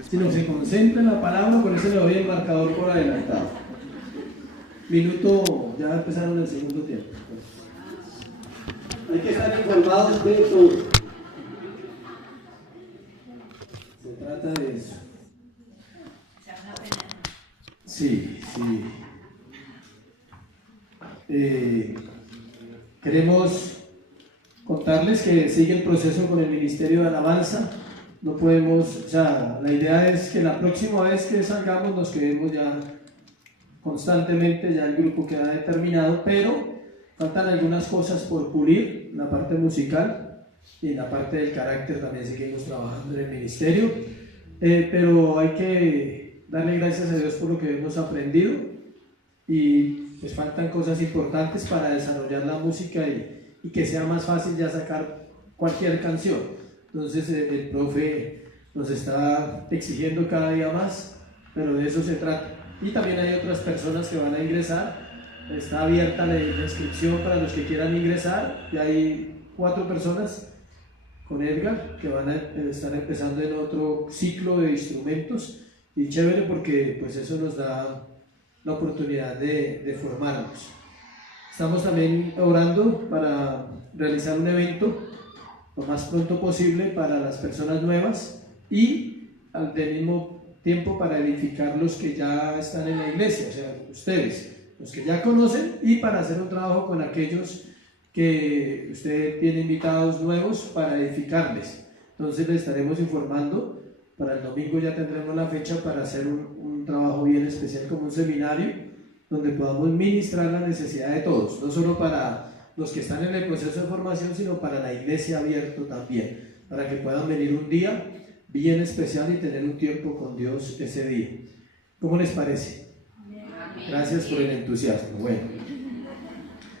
sino se concentra en la palabra, por eso le doy el marcador por adelantado. Minuto, ya empezaron el segundo tiempo. Hay que estar informados de todo. Se trata de eso. Sí. Queremos contarles que sigue el proceso con el Ministerio de Alabanza. No podemos, la idea es que la próxima vez que salgamos nos quedemos ya constantemente, ya el grupo queda determinado, pero faltan algunas cosas por pulir, en la parte musical y en la parte del carácter también seguimos trabajando en el ministerio, pero hay que darle gracias a Dios por lo que hemos aprendido y pues faltan cosas importantes para desarrollar la música y que sea más fácil ya sacar cualquier canción. Entonces el profe nos está exigiendo cada día más, pero de eso se trata. Y también hay otras personas que van a ingresar, está abierta la inscripción para los que quieran ingresar, y hay 4 personas con Edgar que van a estar empezando en otro ciclo de instrumentos, y chévere porque pues eso nos da la oportunidad de formarnos. Estamos también orando para realizar un evento lo más pronto posible para las personas nuevas y al mismo tiempo para edificar los que ya están en la iglesia, o sea, ustedes, los que ya conocen, y para hacer un trabajo con aquellos que usted tiene invitados nuevos para edificarles. Entonces les estaremos informando, para el domingo ya tendremos la fecha para hacer un trabajo bien especial como un seminario donde podamos ministrar la necesidad de todos, no solo para los que están en el proceso de formación, sino para la iglesia abierto también, para que puedan venir un día bien especial y tener un tiempo con Dios ese día. ¿Cómo les parece? Gracias por el entusiasmo. Bueno,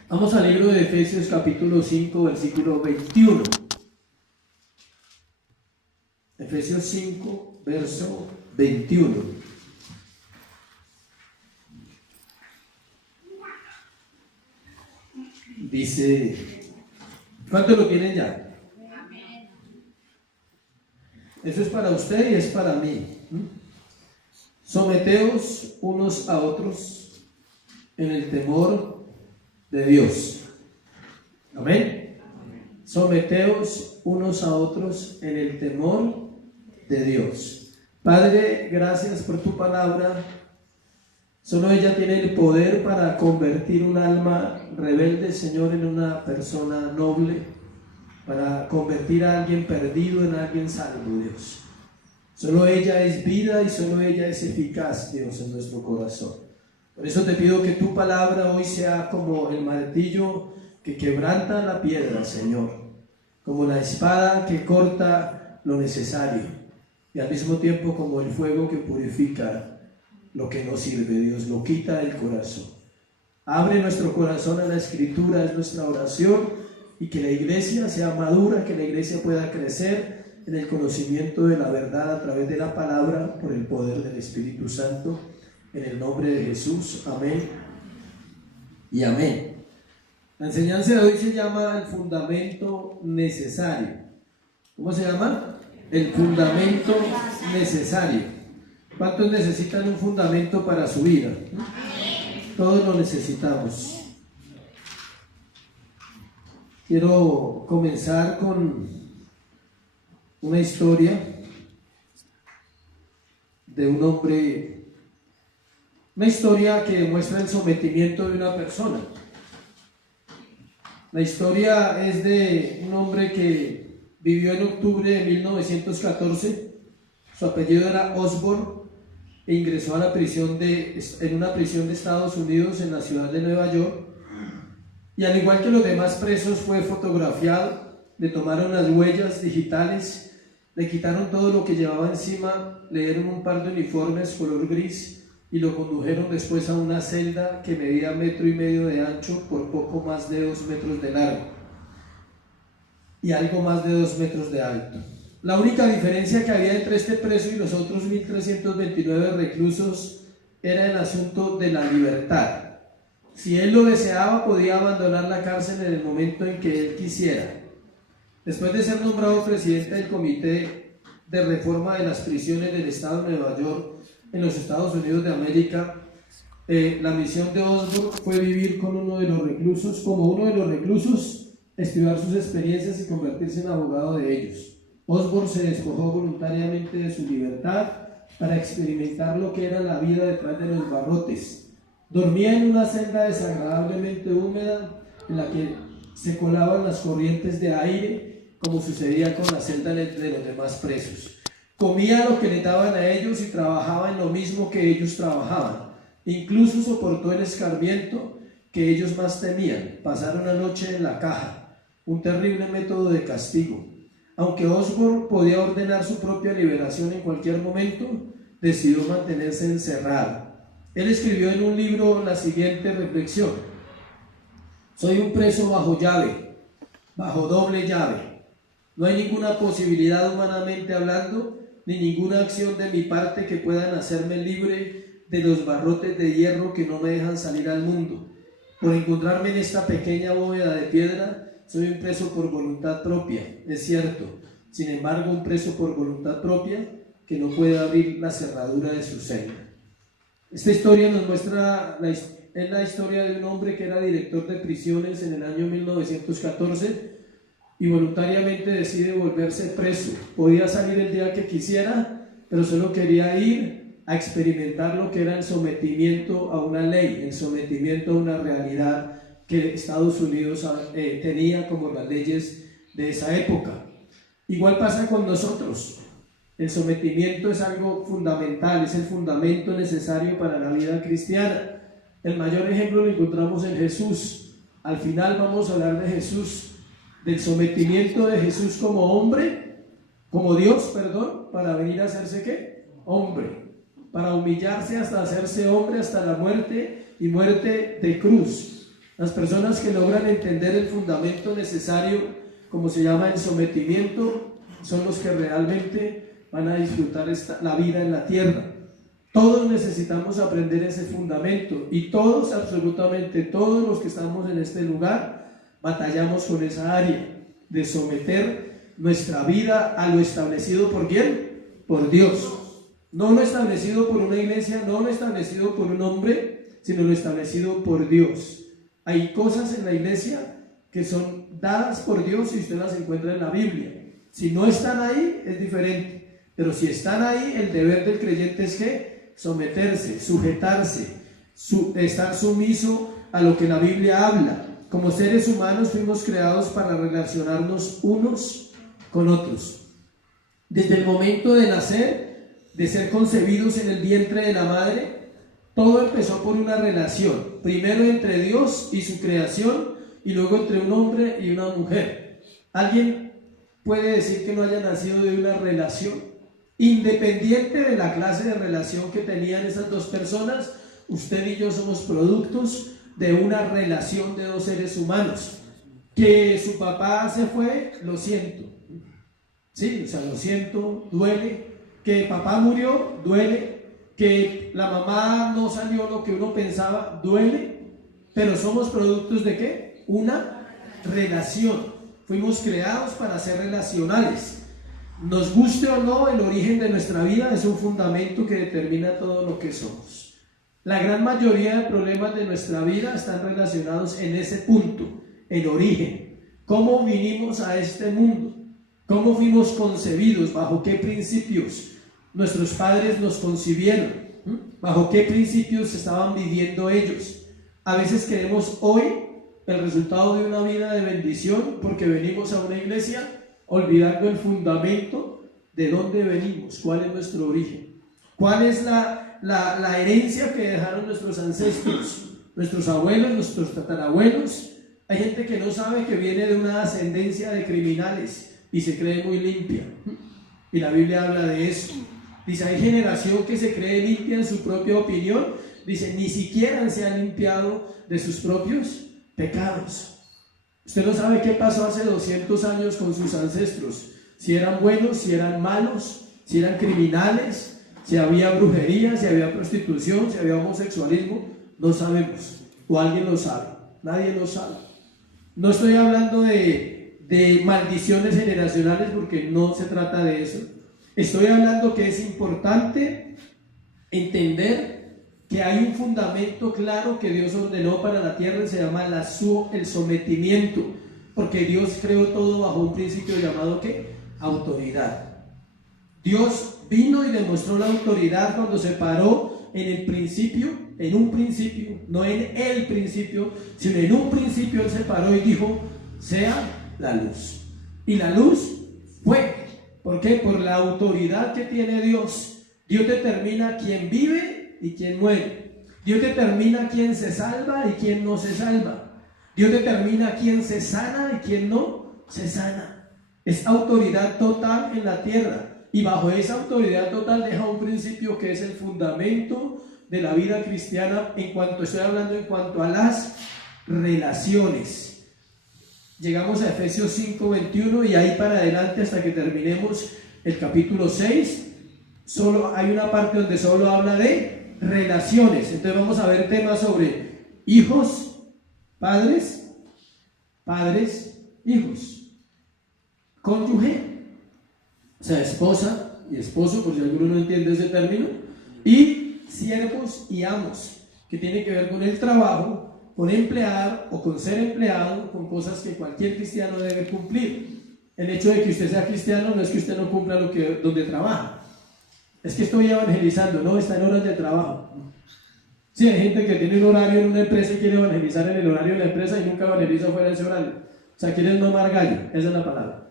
vamos al libro de Efesios capítulo 5, versículo 21. Efesios 5, verso 21. Dice, ¿cuántos lo tienen ya? Eso es para usted y es para mí. Someteos unos a otros en el temor de Dios. Amén. Someteos unos a otros en el temor de Dios. Padre, gracias por tu palabra. Solo ella tiene el poder para convertir un alma rebelde, Señor, en una persona noble, para convertir a alguien perdido en alguien salvo, Dios. Solo ella es vida y solo ella es eficaz, Dios, en nuestro corazón. Por eso te pido que tu palabra hoy sea como el martillo que quebranta la piedra, Señor, como la espada que corta lo necesario y al mismo tiempo como el fuego que purifica lo que no sirve, Dios, lo quita del corazón. Abre nuestro corazón a la Escritura, es nuestra oración, y que la iglesia sea madura, que la iglesia pueda crecer en el conocimiento de la verdad a través de la palabra, por el poder del Espíritu Santo, en el nombre de Jesús. Amén y amén. La enseñanza de hoy se llama el fundamento necesario. ¿Cómo se llama? El fundamento necesario. ¿Cuántos necesitan un fundamento para su vida? Todos lo necesitamos. Quiero comenzar con una historia de un hombre, una historia que muestra el sometimiento de una persona. La historia es de un hombre que vivió en octubre de 1914. Su apellido era Osborne e ingresó a la prisión en una prisión de Estados Unidos en la ciudad de Nueva York, y al igual que los demás presos fue fotografiado, le tomaron las huellas digitales, le quitaron todo lo que llevaba encima, le dieron un par de uniformes color gris y lo condujeron después a una celda que medía 1,5 metros de ancho por poco más de 2 metros de largo y algo más de 2 metros de alto. La única diferencia que había entre este preso y los otros 1.329 reclusos era el asunto de la libertad. Si él lo deseaba, podía abandonar la cárcel en el momento en que él quisiera. Después de ser nombrado presidente del comité de reforma de las prisiones del estado de Nueva York en los Estados Unidos de América, la misión de Osborne fue vivir con uno de los reclusos, estudiar sus experiencias y convertirse en abogado de ellos. Osborne se despojó voluntariamente de su libertad para experimentar lo que era la vida detrás de los barrotes. Dormía en una celda desagradablemente húmeda en la que se colaban las corrientes de aire, como sucedía con la celda de los demás presos. Comía lo que le daban a ellos y trabajaba en lo mismo que ellos trabajaban. Incluso soportó el escarmiento que ellos más temían, pasar una noche en la caja, un terrible método de castigo. Aunque Osborne podía ordenar su propia liberación en cualquier momento, decidió mantenerse encerrado. Él escribió en un libro la siguiente reflexión: soy un preso bajo llave, bajo doble llave. No hay ninguna posibilidad humanamente hablando, ni ninguna acción de mi parte que puedan hacerme libre de los barrotes de hierro que no me dejan salir al mundo. Por encontrarme en esta pequeña bóveda de piedra, soy un preso por voluntad propia, es cierto. Sin embargo, un preso por voluntad propia que no puede abrir la cerradura de su celda. Esta historia nos muestra es la historia de un hombre que era director de prisiones en el año 1914 y voluntariamente decide volverse preso. Podía salir el día que quisiera, pero solo quería ir a experimentar lo que era el sometimiento a una ley, el sometimiento a una realidad que Estados Unidos tenía como las leyes de esa época. Igual pasa con nosotros. El sometimiento es algo fundamental, es el fundamento necesario para la vida cristiana. El mayor ejemplo lo encontramos en Jesús. Al final vamos a hablar de Jesús, del sometimiento de Jesús como hombre, como Dios, para venir a hacerse ¿qué? Hombre. Para humillarse hasta hacerse hombre, hasta la muerte y muerte de cruz. Las personas que logran entender el fundamento necesario, como se llama el sometimiento, son los que realmente van a disfrutar la vida en la tierra. Todos necesitamos aprender ese fundamento y todos, absolutamente todos los que estamos en este lugar, batallamos con esa área de someter nuestra vida a lo establecido ¿por quién? Por Dios. No lo establecido por una iglesia, no lo establecido por un hombre, sino lo establecido por Dios. Hay cosas en la iglesia que son dadas por Dios y usted las encuentra en la Biblia. Si no están ahí, es diferente. Pero si están ahí, el deber del creyente es que someterse, sujetarse, estar sumiso a lo que la Biblia habla. Como seres humanos fuimos creados para relacionarnos unos con otros. Desde el momento de nacer, de ser concebidos en el vientre de la madre, todo empezó por una relación, primero entre Dios y su creación y luego entre un hombre y una mujer. ¿Alguien puede decir que no haya nacido de una relación? Independiente de la clase de relación que tenían esas dos personas, usted y yo somos productos de una relación de dos seres humanos. Que su papá se fue, lo siento. Sí, lo siento, duele. Que papá murió, duele. Que la mamá no salió lo que uno pensaba, duele. Pero somos productos de ¿qué? Una relación. Fuimos creados para ser relacionales. Nos guste o no, el origen de nuestra vida es un fundamento que determina todo lo que somos. La gran mayoría de problemas de nuestra vida están relacionados en ese punto, el origen. ¿Cómo vinimos a este mundo? ¿Cómo fuimos concebidos? ¿Bajo qué principios nuestros padres nos concibieron? ¿Bajo qué principios estaban viviendo ellos? A veces queremos hoy el resultado de una vida de bendición porque venimos a una iglesia olvidando el fundamento de dónde venimos, cuál es nuestro origen, cuál es la herencia que dejaron nuestros ancestros, nuestros abuelos, nuestros tatarabuelos. Hay gente que no sabe que viene de una ascendencia de criminales y se cree muy limpia, y la Biblia habla de eso. Dice, hay generación que se cree limpia en su propia opinión. Dice, ni siquiera se ha limpiado de sus propios pecados. Usted no sabe qué pasó hace 200 años con sus ancestros, si eran buenos, si eran malos, si eran criminales, si había brujería, si había prostitución, si había homosexualismo. No sabemos, o alguien lo sabe, nadie lo sabe. No estoy hablando de maldiciones generacionales porque no se trata de eso, Estoy hablando que es importante entender que hay un fundamento claro que Dios ordenó para la tierra, se llama el sometimiento, porque Dios creó todo bajo un principio llamado ¿qué? Autoridad. Dios vino y demostró la autoridad cuando se paró en un principio, no en el principio, sino en un principio Él se paró y dijo, sea la luz. Y la luz fue. ¿Por qué? Por la autoridad que tiene Dios. Dios determina quién vive y quién muere. Dios determina quién se salva y quién no se salva. Dios determina quién se sana y quién no se sana. Es autoridad total en la tierra. Y bajo esa autoridad total deja un principio que es el fundamento de la vida cristiana estoy hablando en cuanto a las relaciones. Llegamos a Efesios 5:21 y ahí para adelante hasta que terminemos el capítulo 6, solo hay una parte donde solo habla de relaciones. Entonces vamos a ver temas sobre hijos, padres, hijos, cónyuge, o sea, esposa y esposo, por si alguno no entiende ese término, y siervos y amos, que tiene que ver con el trabajo, con emplear o con ser empleado, con cosas que cualquier cristiano debe cumplir. El hecho de que usted sea cristiano no es que usted no cumpla donde trabaja. Es que estoy evangelizando, no, está en horas de trabajo. Sí, hay gente que tiene un horario en una empresa y quiere evangelizar en el horario de la empresa y nunca evangeliza fuera de ese horario. O sea, quiere mamar gallo, esa es la palabra.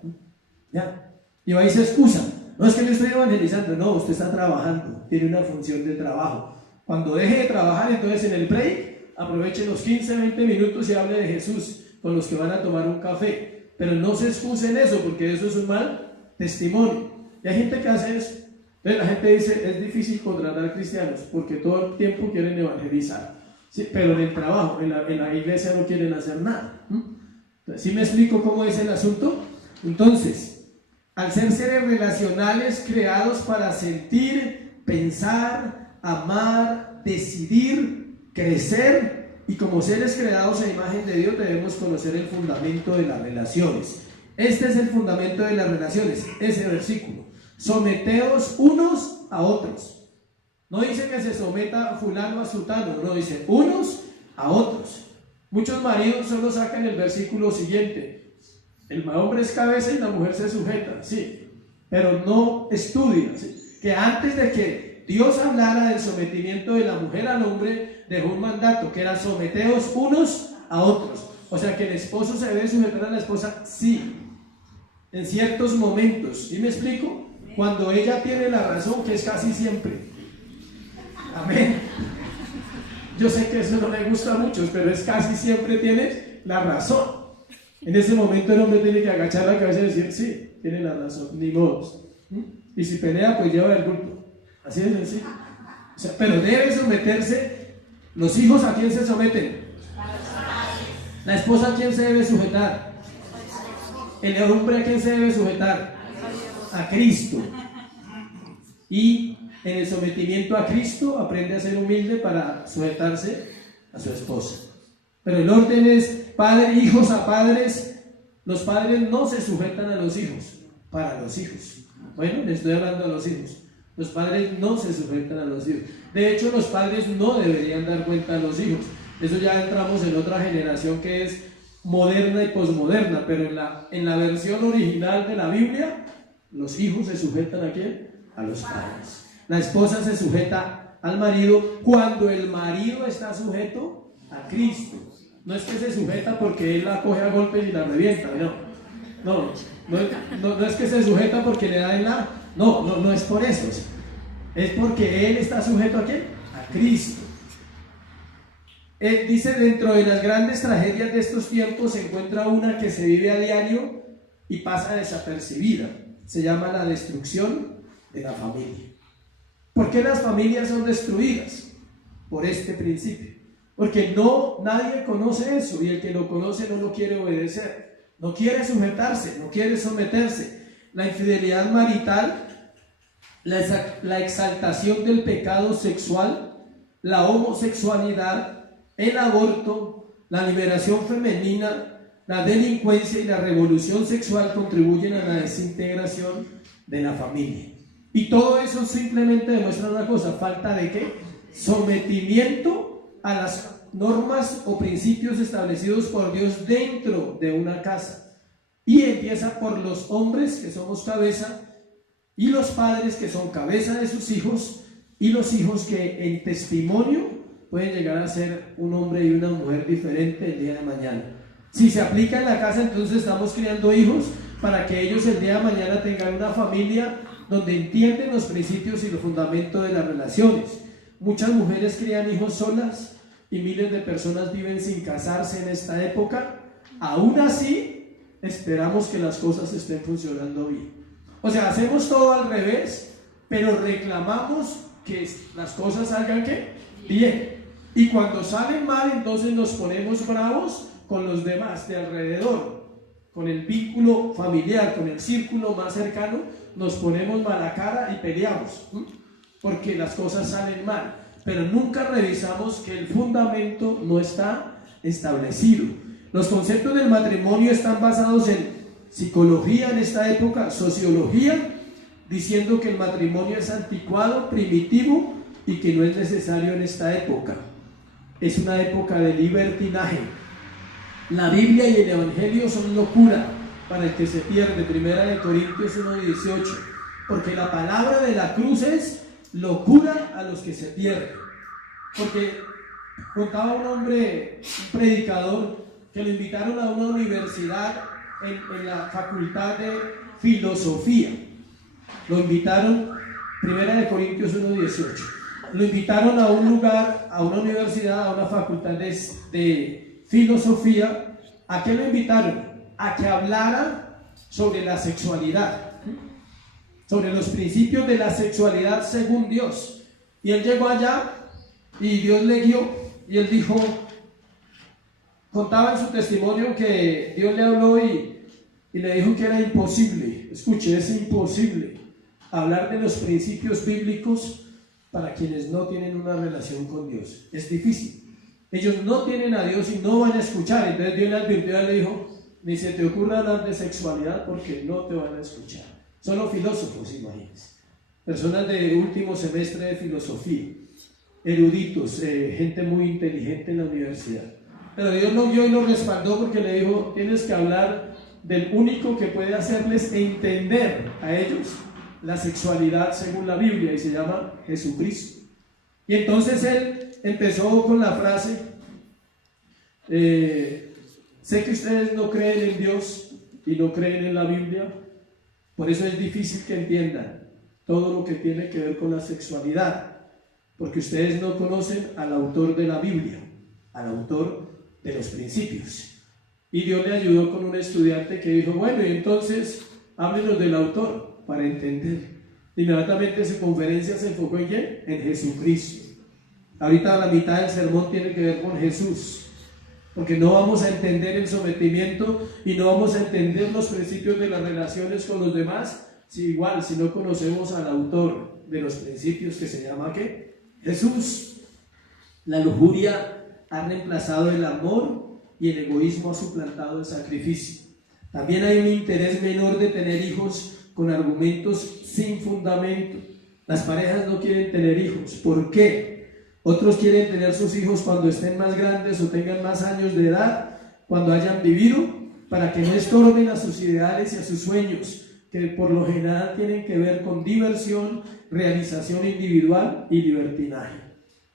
¿Ya? Y ahí se excusa, no es que yo estoy evangelizando, no, usted está trabajando, tiene una función de trabajo. Cuando deje de trabajar, entonces en el break, aproveche los 15, 20 minutos y hable de Jesús con los que van a tomar un café. Pero no se excuse en eso, porque eso es un mal testimonio. Y hay gente que hace eso. Entonces la gente dice, es difícil contratar cristianos, porque todo el tiempo quieren evangelizar. Sí, pero en el trabajo, en la iglesia no quieren hacer nada. Entonces, ¿sí me explico cómo es el asunto? Entonces, al ser seres relacionales creados para sentir, pensar, amar, decidir, crecer, y como seres creados a imagen de Dios debemos conocer el fundamento de las relaciones. Este es el fundamento de las relaciones, ese versículo. Someteos unos a otros. No dice que se someta a fulano a sutano, no, dice unos a otros. Muchos maridos solo sacan el versículo siguiente. El hombre es cabeza y la mujer se sujeta, sí, pero no estudia, ¿sí? Que antes de que Dios hablara del sometimiento de la mujer al hombre, dejó un mandato que era someteos unos a otros. O sea que el esposo se debe sujetar a la esposa, sí, en ciertos momentos. ¿Sí me explico? Cuando ella tiene la razón, que es casi siempre. Amén. Yo sé que eso no le gusta a muchos, pero es casi siempre tienes la razón. En ese momento el hombre tiene que agachar la cabeza y decir, sí, tiene la razón, ni modos. Y si pelea, pues lleva el culto. Así de sencillo. O sea, pero debe someterse. ¿Los hijos a quién se someten? ¿La esposa a quién se debe sujetar? ¿El hombre a quién se debe sujetar? A Cristo. Y en el sometimiento a Cristo aprende a ser humilde para sujetarse a su esposa. Pero el orden es hijos a padres. Los padres no se sujetan a los hijos, para los hijos. Bueno, les estoy hablando a los hijos. Los padres no se sujetan a los hijos. De hecho, los padres no deberían dar cuenta a los hijos. Eso ya entramos en otra generación que es moderna y posmoderna, pero en la versión original de la Biblia, los hijos se sujetan ¿a quién? A los padres. La esposa se sujeta al marido cuando el marido está sujeto a Cristo. No es que se sujeta porque él la coge a golpes y la revienta, no es que se sujeta porque le da en la... No es por eso. Es porque él está sujeto ¿a quién? A Cristo. Él dice, dentro de las grandes tragedias de estos tiempos se encuentra una que se vive a diario y pasa desapercibida. Se llama la destrucción de la familia. ¿Por qué las familias son destruidas? Por este principio. Porque nadie conoce eso, y el que lo conoce no lo quiere obedecer, no quiere sujetarse, no quiere someterse. La infidelidad marital, la exaltación del pecado sexual, la homosexualidad, el aborto, la liberación femenina, la delincuencia y la revolución sexual contribuyen a la desintegración de la familia. Y todo eso simplemente demuestra una cosa: falta de ¿qué? Sometimiento a las normas o principios establecidos por Dios dentro de una casa. Y empieza por los hombres, que somos cabeza, y los padres, que son cabeza de sus hijos, y los hijos que en testimonio pueden llegar a ser un hombre y una mujer diferente el día de mañana. Si se aplica en la casa, entonces estamos criando hijos para que ellos el día de mañana tengan una familia donde entienden los principios y los fundamentos de las relaciones. Muchas mujeres crían hijos solas y miles de personas viven sin casarse en esta época. Aún así, esperamos que las cosas estén funcionando bien. O sea, hacemos todo al revés, pero reclamamos que las cosas salgan ¿qué? Bien. Y cuando salen mal, entonces nos ponemos bravos con los demás de alrededor, con el vínculo familiar, con el círculo más cercano, nos ponemos mala cara y peleamos, porque las cosas salen mal, pero nunca revisamos que el fundamento no está establecido. Los conceptos del matrimonio están basados en psicología en esta época, sociología, diciendo que el matrimonio es anticuado, primitivo y que no es necesario en esta época. Es una época de libertinaje. La Biblia y el Evangelio son locura para el que se pierde. 1 Corintios 1:18, porque la palabra de la cruz es locura a los que se pierden. Porque contaba un hombre, un predicador, que lo invitaron a una universidad en la facultad de filosofía. Lo invitaron, 1 Corintios 1:18, lo invitaron a un lugar, a una universidad, a una facultad de filosofía. ¿A qué lo invitaron? A que hablara sobre la sexualidad, sobre los principios de la sexualidad según Dios. Y él llegó allá y Dios le guió y él dijo, contaba en su testimonio que Dios le habló y le dijo que era imposible, escuche, es imposible hablar de los principios bíblicos para quienes no tienen una relación con Dios. Es difícil. Ellos no tienen a Dios y no van a escuchar. Entonces Dios le advirtió y le dijo, ni se te ocurra hablar de sexualidad porque no te van a escuchar. Solo filósofos, imagínense. Personas de último semestre de filosofía, eruditos, gente muy inteligente en la universidad. Pero Dios lo vio y lo respaldó porque le dijo, tienes que hablar del único que puede hacerles entender a ellos la sexualidad según la Biblia, y se llama Jesucristo. Y entonces él empezó con la frase, sé que ustedes no creen en Dios y no creen en la Biblia, por eso es difícil que entiendan todo lo que tiene que ver con la sexualidad, porque ustedes no conocen al autor de la Biblia, al autor de los principios. Y Dios le ayudó con un estudiante que dijo, bueno, y entonces háblenos del autor para entender. Inmediatamente su conferencia se enfocó en ¿quién? En Jesucristo. Ahorita la mitad del sermón tiene que ver con Jesús, porque no vamos a entender el sometimiento y no vamos a entender los principios de las relaciones con los demás si no conocemos al autor de los principios, que se llama ¿qué? Jesús. La lujuria ha reemplazado el amor y el egoísmo ha suplantado el sacrificio. También hay un interés menor de tener hijos con argumentos sin fundamento. Las parejas no quieren tener hijos. ¿Por qué? Otros quieren tener sus hijos cuando estén más grandes o tengan más años de edad, cuando hayan vivido, para que no estorben a sus ideales y a sus sueños, que por lo general tienen que ver con diversión, realización individual y libertinaje.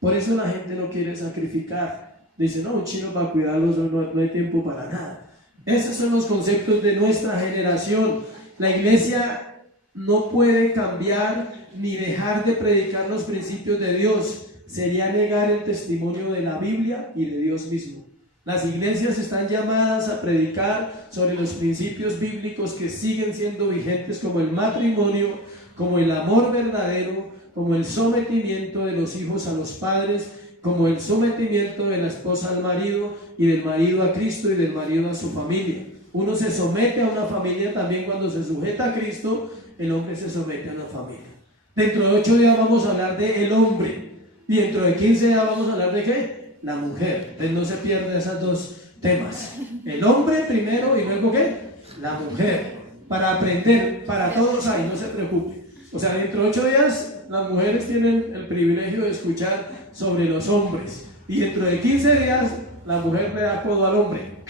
Por eso la gente no quiere sacrificar. Dice, no, un chino para cuidarlos no hay tiempo para nada. Esos son los conceptos de nuestra generación. La iglesia no puede cambiar ni dejar de predicar los principios de Dios. Sería negar el testimonio de la Biblia y de Dios mismo. Las iglesias están llamadas a predicar sobre los principios bíblicos que siguen siendo vigentes, como el matrimonio, como el amor verdadero, como el sometimiento de los hijos a los padres, como el sometimiento de la esposa al marido y del marido a Cristo y del marido a su familia. Uno se somete a una familia también cuando se sujeta a Cristo, el hombre se somete a una familia. Dentro de 8 días vamos a hablar de el hombre y dentro de 15 días vamos a hablar de ¿qué? La mujer. Entonces no se pierdan esos dos temas. El hombre primero y luego ¿qué? La mujer. Para aprender, para todos hay, no se preocupe. O sea, dentro de 8 días las mujeres tienen el privilegio de escuchar sobre los hombres. Y dentro de 15 días la mujer le da codo al hombre.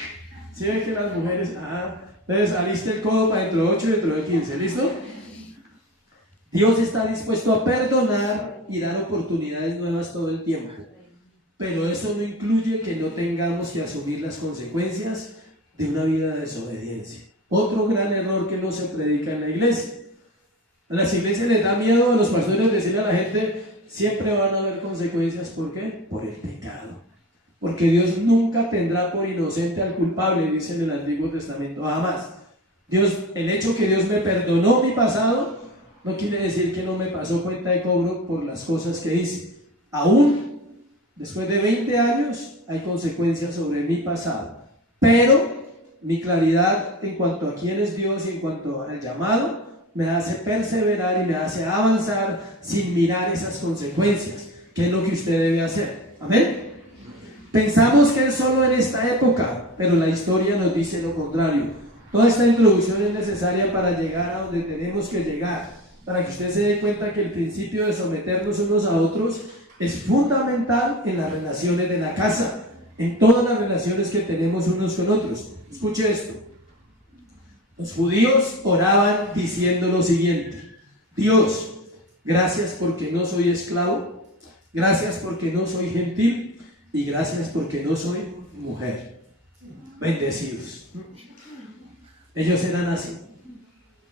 ¿Sí ven que las mujeres, entonces aliste el codo para dentro de 8 y dentro de 15, ¿listo? Dios está dispuesto a perdonar y dar oportunidades nuevas todo el tiempo, pero eso no incluye que no tengamos que asumir las consecuencias de una vida de desobediencia. Otro gran error que no se predica en la iglesia. A las iglesias les da miedo a los pastores decirle a la gente, siempre van a haber consecuencias. ¿Por qué? Por el pecado. Porque Dios nunca tendrá por inocente al culpable, dice en el Antiguo Testamento, jamás. El hecho que Dios me perdonó mi pasado no quiere decir que no me pasó cuenta de cobro por las cosas que hice. Aún después de 20 años hay consecuencias sobre mi pasado, pero mi claridad en cuanto a quién es Dios y en cuanto al llamado me hace perseverar y me hace avanzar sin mirar esas consecuencias, que es lo que usted debe hacer. Amén. Pensamos que es solo en esta época, pero la historia nos dice lo contrario. Toda esta introducción es necesaria para llegar a donde tenemos que llegar, para que usted se dé cuenta que el principio de someternos unos a otros es fundamental en las relaciones de la casa, en todas las relaciones que tenemos unos con otros. Escuche esto. Los judíos oraban diciendo lo siguiente: Dios, gracias porque no soy esclavo, gracias porque no soy gentil y gracias porque no soy mujer. Bendecidos. Ellos eran así.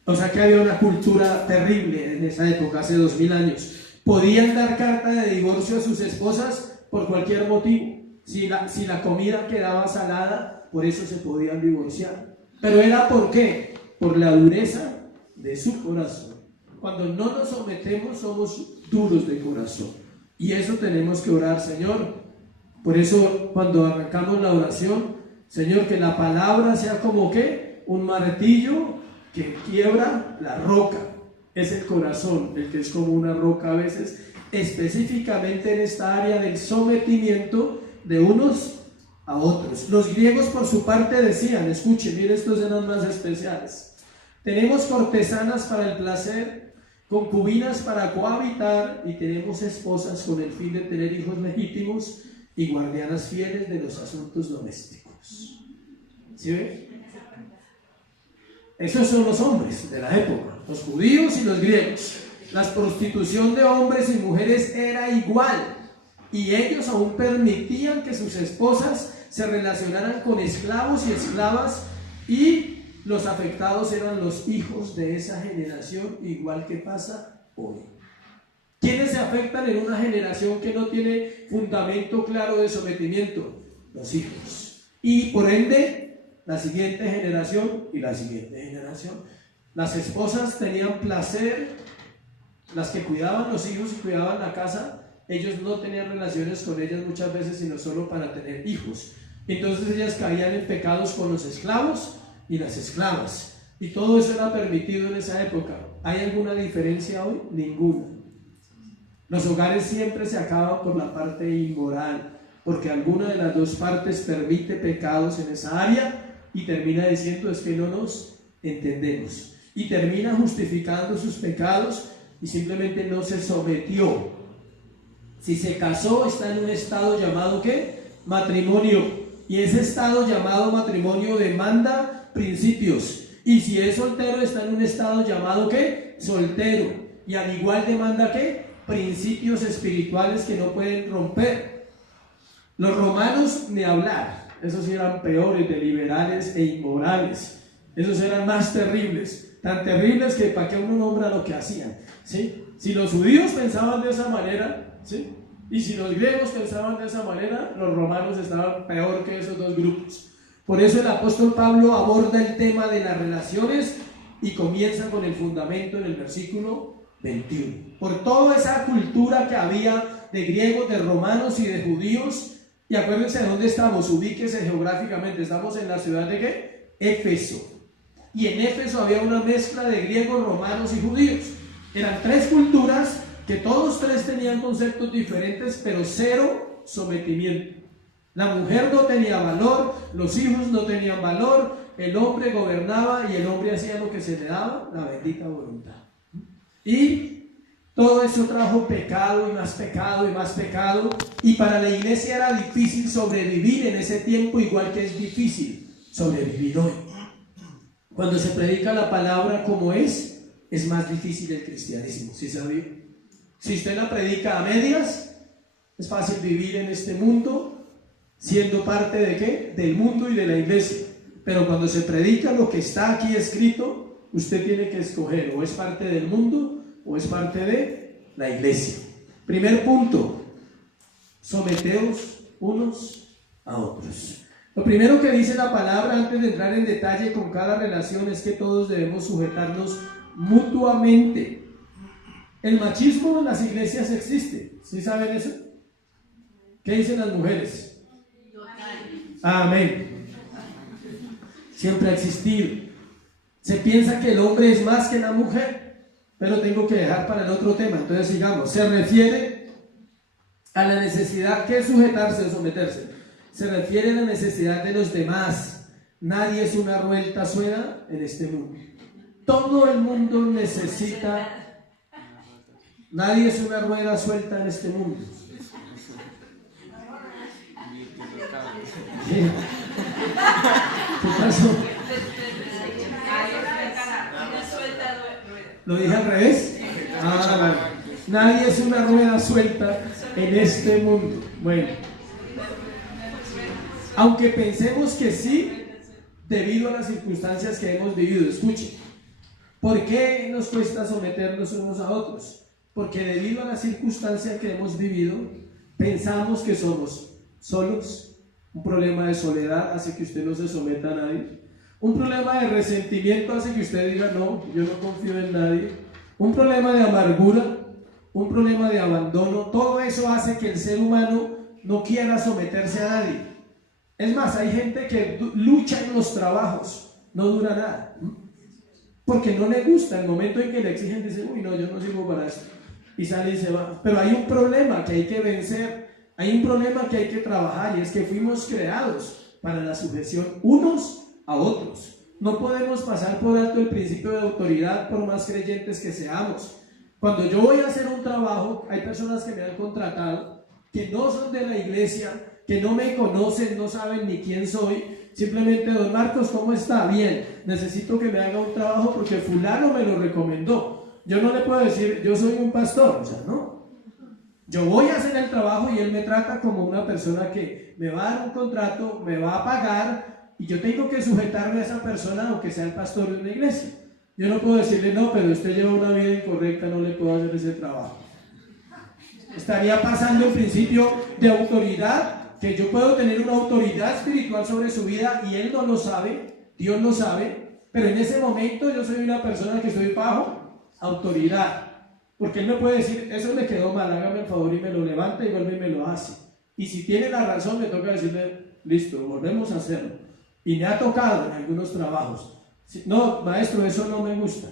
O sea que había una cultura terrible en esa época, hace 2000 años. Podían dar carta de divorcio a sus esposas por cualquier motivo. Si la comida quedaba salada, por eso se podían divorciar. Pero era ¿por qué? Por la dureza de su corazón. Cuando no nos sometemos somos duros de corazón. Y eso tenemos que orar, Señor. Por eso cuando arrancamos la oración, Señor, que la palabra sea como ¿qué? Un martillo que quiebra la roca. Es el corazón el que es como una roca a veces, específicamente en esta área del sometimiento de unos a otros. Los griegos por su parte decían, escuchen, miren, estos eran más especiales: tenemos cortesanas para el placer, concubinas para cohabitar, y tenemos esposas con el fin de tener hijos legítimos y guardianas fieles de los asuntos domésticos. ¿Sí ven? Esos son los hombres de la época, los judíos y los griegos. La prostitución de hombres y mujeres era igual, y ellos aún permitían que sus esposas se relacionaran con esclavos y esclavas, y los afectados eran los hijos de esa generación, igual que pasa hoy. ¿Quiénes se afectan en una generación que no tiene fundamento claro de sometimiento? Los hijos. Y por ende, la siguiente generación y la siguiente generación. Las esposas tenían placer, las que cuidaban los hijos y cuidaban la casa, ellos no tenían relaciones con ellas muchas veces, sino solo para tener hijos. Entonces ellas caían en pecados con los esclavos y las esclavas. Y todo eso era permitido en esa época. ¿Hay alguna diferencia hoy? Ninguna. Los hogares siempre se acaban por la parte inmoral, porque alguna de las dos partes permite pecados en esa área y termina diciendo es que no nos entendemos. Y termina justificando sus pecados y simplemente no se sometió. Si se casó, está en un estado llamado ¿qué? Matrimonio. Y ese estado llamado matrimonio demanda principios. Y si es soltero, está en un estado llamado ¿qué? Soltero. Y al igual demanda ¿qué? Principios espirituales que no pueden romper. Los romanos, ni hablar. Esos eran peores, de liberales e inmorales. Esos eran más terribles. Tan terribles que para qué uno nombra lo que hacían, ¿sí? Si los judíos pensaban de esa manera, ¿sí? Y si los griegos pensaban de esa manera, los romanos estaban peor que esos dos grupos. Por eso el apóstol Pablo aborda el tema de las relaciones y comienza con el fundamento en el versículo 21. Por toda esa cultura que había de griegos, de romanos y de judíos. Y acuérdense de dónde estamos, ubíquese geográficamente. Estamos en la ciudad de ¿qué? Éfeso. Y en Éfeso había una mezcla de griegos, romanos y judíos. Eran tres culturas que todos tres tenían conceptos diferentes, pero cero sometimiento. La mujer no tenía valor, los hijos no tenían valor, el hombre gobernaba y el hombre hacía lo que se le daba la bendita voluntad. Y todo eso trajo pecado y más pecado y más pecado. Y para la iglesia era difícil sobrevivir en ese tiempo, igual que es difícil sobrevivir hoy. Cuando se predica la palabra como es más difícil el cristianismo, ¿sí sabía? Si usted la predica a medias, es fácil vivir en este mundo siendo parte ¿de qué? Del mundo y de la iglesia. Pero cuando se predica lo que está aquí escrito, usted tiene que escoger, o es parte del mundo o es parte de la iglesia. Primer punto, someteos unos a otros. Lo primero que dice la palabra antes de entrar en detalle con cada relación es que todos debemos sujetarnos mutuamente. El machismo en las iglesias existe, ¿sí saben eso? ¿Qué dicen las mujeres? Amén. Siempre ha existido. Se piensa que el hombre es más que la mujer, pero tengo que dejar para el otro tema. Entonces sigamos. Se refiere a la necesidad, ¿qué es sujetarse o someterse? Se refiere a la necesidad de los demás. Nadie es una rueda suelta en este mundo. Todo el mundo necesita. Nadie es una rueda suelta en este mundo. ¿Qué pasó? ¿Lo dije al revés? Bueno. Nadie es una rueda suelta en este mundo. Bueno, aunque pensemos que sí, debido a las circunstancias que hemos vivido. Escuchen, ¿por qué nos cuesta someternos unos a otros? Porque debido a las circunstancias que hemos vivido, pensamos que somos solos. Un problema de soledad hace que usted no se someta a nadie. Un problema de resentimiento hace que usted diga, no, yo no confío en nadie. Un problema de amargura, un problema de abandono, todo eso hace que el ser humano no quiera someterse a nadie. Es más, hay gente que lucha en los trabajos, no dura nada, porque no le gusta. El momento en que le exigen, dice, uy, no, yo no sirvo para esto, y sale y se va. Pero hay un problema que hay que vencer, hay un problema que hay que trabajar, y es que fuimos creados para la sujeción unos a otros. No podemos pasar por alto el principio de autoridad por más creyentes que seamos. Cuando yo voy a hacer un trabajo, hay personas que me han contratado, que no son de la iglesia, que no me conocen, no saben ni quién soy. Simplemente, don Marcos, ¿cómo está? Bien, necesito que me haga un trabajo porque fulano me lo recomendó. Yo no le puedo decir, yo soy un pastor, o sea, no. Yo voy a hacer el trabajo y él me trata como una persona que me va a dar un contrato, me va a pagar, y yo tengo que sujetarme a esa persona aunque sea el pastor de una iglesia. Yo no puedo decirle, no, pero usted lleva una vida incorrecta, no le puedo hacer ese trabajo. Estaría pasando el principio de autoridad, que yo puedo tener una autoridad espiritual sobre su vida y él no lo sabe, Dios lo sabe, pero en ese momento yo soy una persona que estoy bajo autoridad, porque él me puede decir, eso me quedó mal, hágame el favor y me lo levanta y vuelve y me lo hace. Y si tiene la razón, me toca decirle, listo, volvemos a hacerlo. Y me ha tocado en algunos trabajos, no, maestro, eso no me gusta,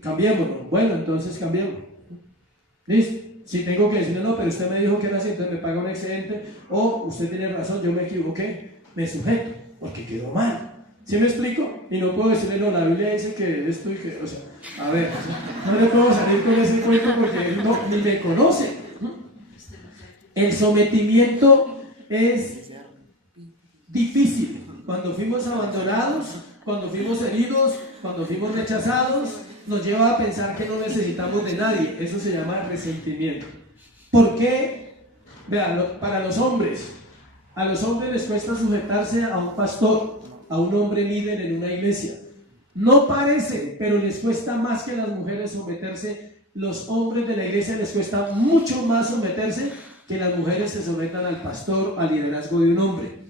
cambiémoslo. Bueno, entonces cambiémoslo. ¿Listo? Si tengo que decirle, no, pero usted me dijo que era así, entonces me paga un excedente, o usted tiene razón, yo me equivoqué, me sujeto, porque quedó mal. ¿Sí me explico? Y no puedo decirle, no, la Biblia dice que esto y que, o sea, a ver, no le puedo salir con ese cuento porque él no, ni me conoce. El sometimiento es difícil. Cuando fuimos abandonados, cuando fuimos heridos, cuando fuimos rechazados, nos lleva a pensar que no necesitamos de nadie. Eso se llama resentimiento. ¿Por qué? Vean, para los hombres, a los hombres les cuesta sujetarse a un pastor, a un hombre líder en una iglesia. No parece, pero les cuesta más que las mujeres someterse. Los hombres de la iglesia les cuesta mucho más someterse que las mujeres se sometan al pastor, al liderazgo de un hombre.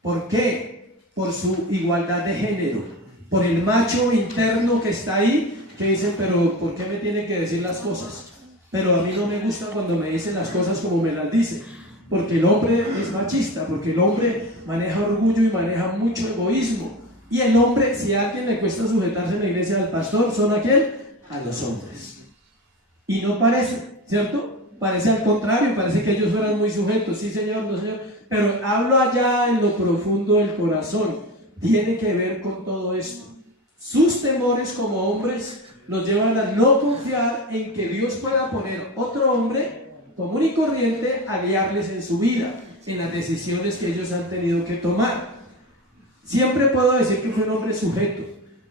¿Por qué? Por su igualdad de género, por el macho interno que está ahí, que dicen, pero ¿por qué me tiene que decir las cosas? Pero a mí no me gusta cuando me dicen las cosas como me las dicen, porque el hombre es machista, porque el hombre maneja orgullo y maneja mucho egoísmo. Y el hombre, si a alguien le cuesta sujetarse en la iglesia al pastor, ¿son a quién? A los hombres. Y no parece, ¿cierto? Parece al contrario, parece que ellos fueran muy sujetos. Sí, señor, no, señor. Pero hablo allá en lo profundo del corazón. Tiene que ver con todo esto. Sus temores como hombres nos llevan a no confiar en que Dios pueda poner otro hombre común y corriente a guiarles en su vida, en las decisiones que ellos han tenido que tomar. Siempre puedo decir que fue un hombre sujeto,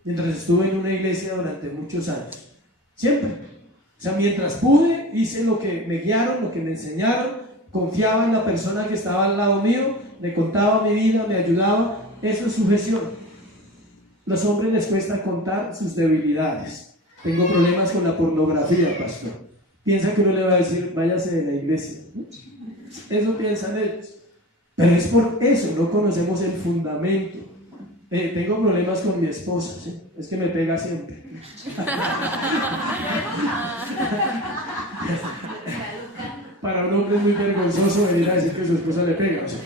mientras estuve en una iglesia durante muchos años. Siempre. O sea, mientras pude, hice lo que me guiaron, lo que me enseñaron, confiaba en la persona que estaba al lado mío, le contaba mi vida, me ayudaba. Eso es sujeción. Los hombres les cuesta contar sus debilidades. Tengo problemas con la pornografía, pastor. Piensa que uno le va a decir, váyase de la iglesia. Eso piensan ellos. Pero es por eso, no conocemos el fundamento. Tengo problemas con mi esposa, ¿sí? Es que me pega siempre. Para un hombre es muy vergonzoso venir a decir que su esposa le pega, ¿sí?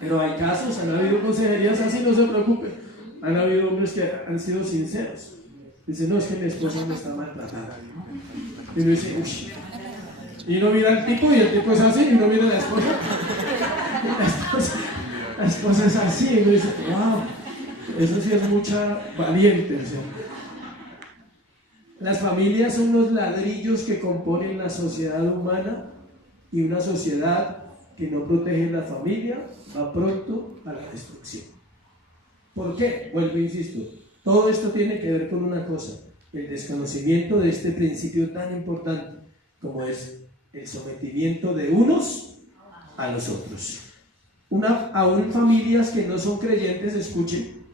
Pero hay casos, han habido consejerías así, no se preocupen. Han habido hombres que han sido sinceros. Dicen, no, es que mi esposa me está maltratada. Y uno dice, uff. Y uno mira al tipo y el tipo es así, y uno mira a la esposa. La esposa es así, y uno dice, wow, eso sí es mucha valiente. ¿Sí? Las familias son los ladrillos que componen la sociedad humana, y una sociedad que no protege la familia va pronto a la destrucción. ¿Por qué? Vuelvo e insisto, todo esto tiene que ver con una cosa, el desconocimiento de este principio tan importante como es el sometimiento de unos a los otros. Aún familias que no son creyentes, escuchen,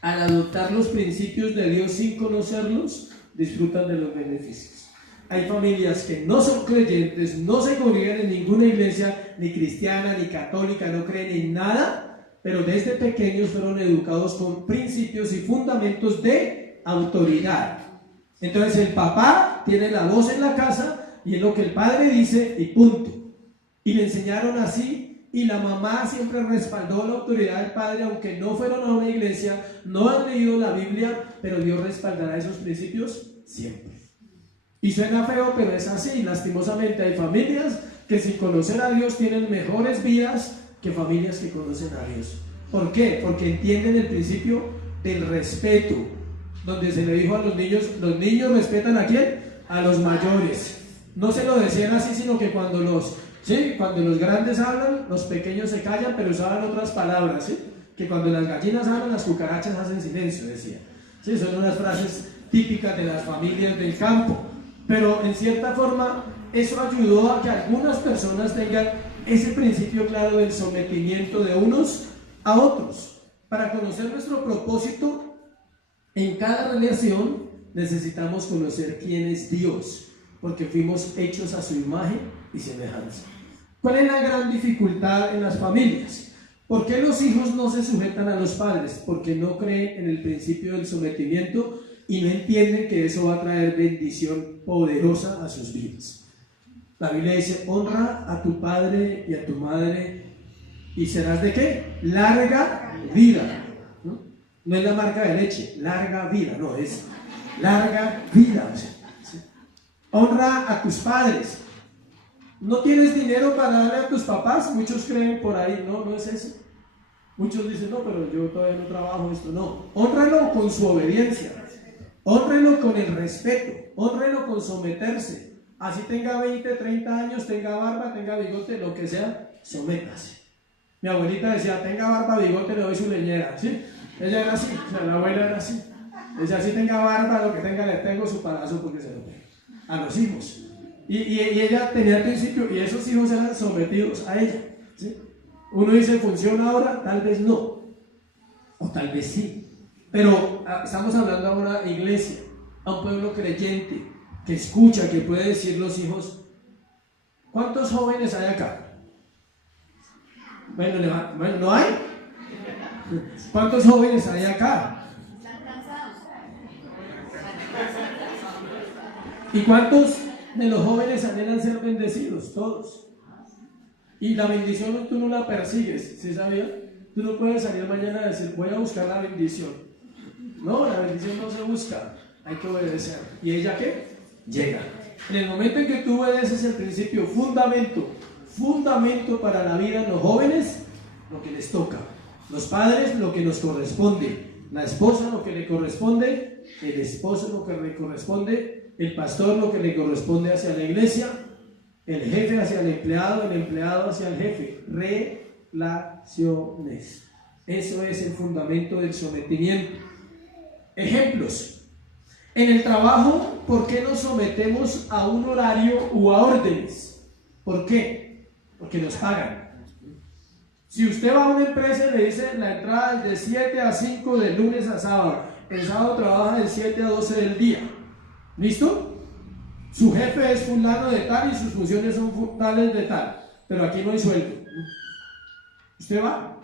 al adoptar los principios de Dios sin conocerlos, disfrutan de los beneficios. Hay familias que no son creyentes, no se congregan en ninguna iglesia, ni cristiana, ni católica, no creen en nada, pero desde pequeños fueron educados con principios y fundamentos de autoridad. Entonces el papá tiene la voz en la casa y es lo que el padre dice y punto. Y le enseñaron así. Y la mamá siempre respaldó la autoridad del padre, aunque no fueron a una iglesia, no han leído la Biblia, pero Dios respaldará esos principios siempre. Y suena feo, pero es así. Lastimosamente hay familias que sin conocer a Dios tienen mejores vidas que familias que conocen a Dios. ¿Por qué? Porque entienden el principio del respeto, donde se le dijo a los niños respetan ¿a quién? A los mayores. No se lo decían así, sino que cuando los grandes hablan, los pequeños se callan, pero usaban otras palabras, ¿sí? Que cuando las gallinas hablan, las cucarachas hacen silencio, decía. ¿Sí? Son unas frases típicas de las familias del campo. Pero en cierta forma, eso ayudó a que algunas personas tengan ese principio claro del sometimiento de unos a otros. Para conocer nuestro propósito en cada relación, necesitamos conocer quién es Dios, porque fuimos hechos a su imagen y semejanza. ¿Cuál es la gran dificultad en las familias? ¿Por qué los hijos no se sujetan a los padres? Porque no creen en el principio del sometimiento y no entienden que eso va a traer bendición poderosa a sus vidas. La Biblia dice, honra a tu padre y a tu madre y serás ¿de qué? Larga vida. No es la marca de leche, larga vida, no, es larga vida. ¿Sí? Honra a tus padres. ¿No tienes dinero para darle a tus papás? Muchos creen por ahí, no es eso. Muchos dicen, no, pero yo todavía no trabajo esto. No, hónralo con su obediencia, hónrelo con el respeto, hónrelo con someterse. Así tenga 20, 30 años, tenga barba, tenga bigote, lo que sea, sométase. Mi abuelita decía, tenga barba, bigote, le doy su leñera, ¿sí? Ella era así, o sea, la abuela era así. Decía, así tenga barba, lo que tenga, le tengo su palazo porque se lo pega. A los hijos. Y ella tenía el principio, y esos hijos eran sometidos a ella, ¿sí? Uno dice, ¿funciona ahora? Tal vez no, o tal vez sí, pero estamos hablando a una iglesia, a un pueblo creyente, que escucha, que puede decir los hijos, ¿cuántos jóvenes hay acá? Bueno, ¿no hay? ¿Cuántos jóvenes hay acá? ¿Y cuántos de los jóvenes anhelan ser bendecidos? Todos. Y la bendición tú no la persigues, ¿sí sabía? Tú no puedes salir mañana a decir, voy a buscar la bendición. No, la bendición no se busca, hay que obedecer. ¿Y ella qué? Llega. En el momento en que tú obedeces el principio, fundamento para la vida en los jóvenes, lo que les toca. Los padres, lo que nos corresponde. La esposa, lo que le corresponde. el esposo lo que le corresponde, el pastor lo que le corresponde hacia la iglesia, el jefe hacia el empleado hacia el jefe. Relaciones. Eso es el fundamento del sometimiento. Ejemplos. En el trabajo, ¿por qué nos sometemos a un horario u a órdenes? ¿Por qué? Porque nos pagan. Si usted va a una empresa y le dice la entrada es de 7 a 5 de lunes a sábado, el sábado trabaja de 7 a 12 del día, ¿listo? Su jefe es fulano de tal y sus funciones son tales de tal, pero aquí no hay sueldo. ¿Usted va?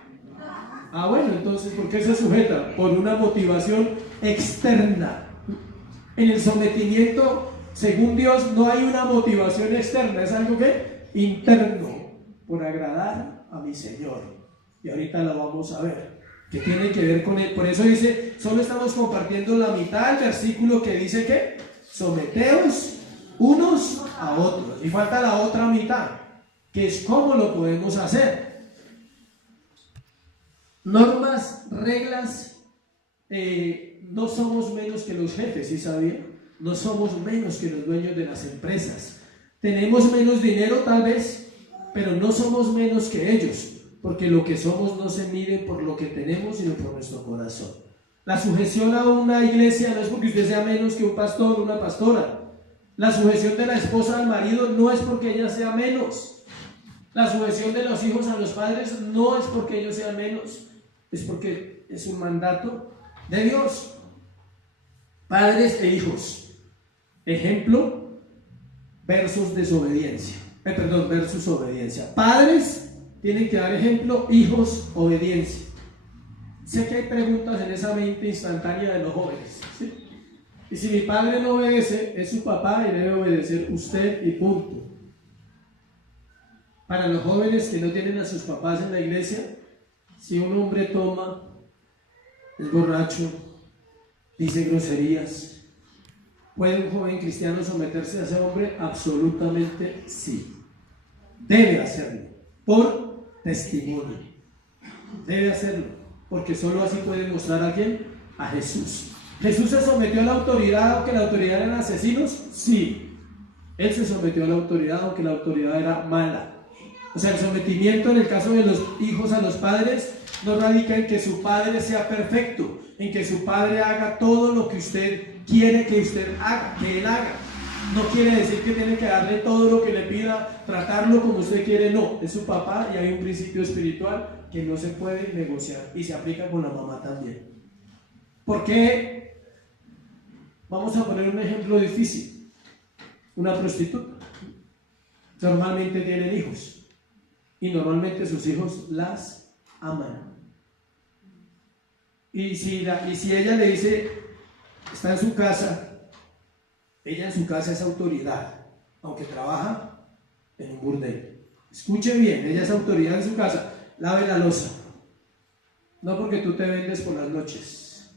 Ah, bueno, entonces, ¿por qué se sujeta? Por una motivación externa. En el sometimiento, según Dios, no hay una motivación externa, es algo que interno, por agradar a mi Señor. Y ahorita lo vamos a ver, que tiene que ver con él. Por eso dice, solo estamos compartiendo la mitad del versículo que dice que someteos unos a otros. Y falta la otra mitad, que es cómo lo podemos hacer. Normas, reglas. No somos menos que los jefes, ¿sí sabía? No somos menos que los dueños de las empresas. Tenemos menos dinero tal vez, pero no somos menos que ellos, porque lo que somos no se mide por lo que tenemos, sino por nuestro corazón. La sujeción a una iglesia no es porque usted sea menos que un pastor o una pastora. La sujeción de la esposa al marido no es porque ella sea menos. La sujeción de los hijos a los padres no es porque ellos sean menos, es porque es un mandato de Dios. Padres e hijos. Ejemplo versus desobediencia. Versus obediencia. Padres tienen que dar ejemplo, hijos, obediencia. Sé que hay preguntas en esa mente instantánea de los jóvenes, ¿sí? Y si mi padre no obedece, es su papá y debe obedecer usted y punto. Para los jóvenes que no tienen a sus papás en la iglesia, si un hombre toma, es borracho, dice groserías, ¿puede un joven cristiano someterse a ese hombre? Absolutamente sí. Debe hacerlo, por testimonio. Debe hacerlo, porque solo así puede mostrar a quién, a Jesús. ¿Jesús se sometió a la autoridad aunque la autoridad eran asesinos? Sí. Él se sometió a la autoridad aunque la autoridad era mala. O sea, el sometimiento en el caso de los hijos a los padres no radica en que su padre sea perfecto, en que su padre haga todo lo que usted quiere que usted haga, que él haga. No quiere decir que tiene que darle todo lo que le pida, tratarlo como usted quiere, no. Es su papá y hay un principio espiritual que no se puede negociar y se aplica con la mamá también. ¿Por qué? Vamos a poner un ejemplo difícil. Una prostituta. Normalmente tienen hijos y normalmente sus hijos las aman. Y si ella le dice, está en su casa, ella en su casa es autoridad, aunque trabaja en un burdel. Escuche bien, ella es autoridad en su casa. Lave la loza. No porque tú te vendes por las noches.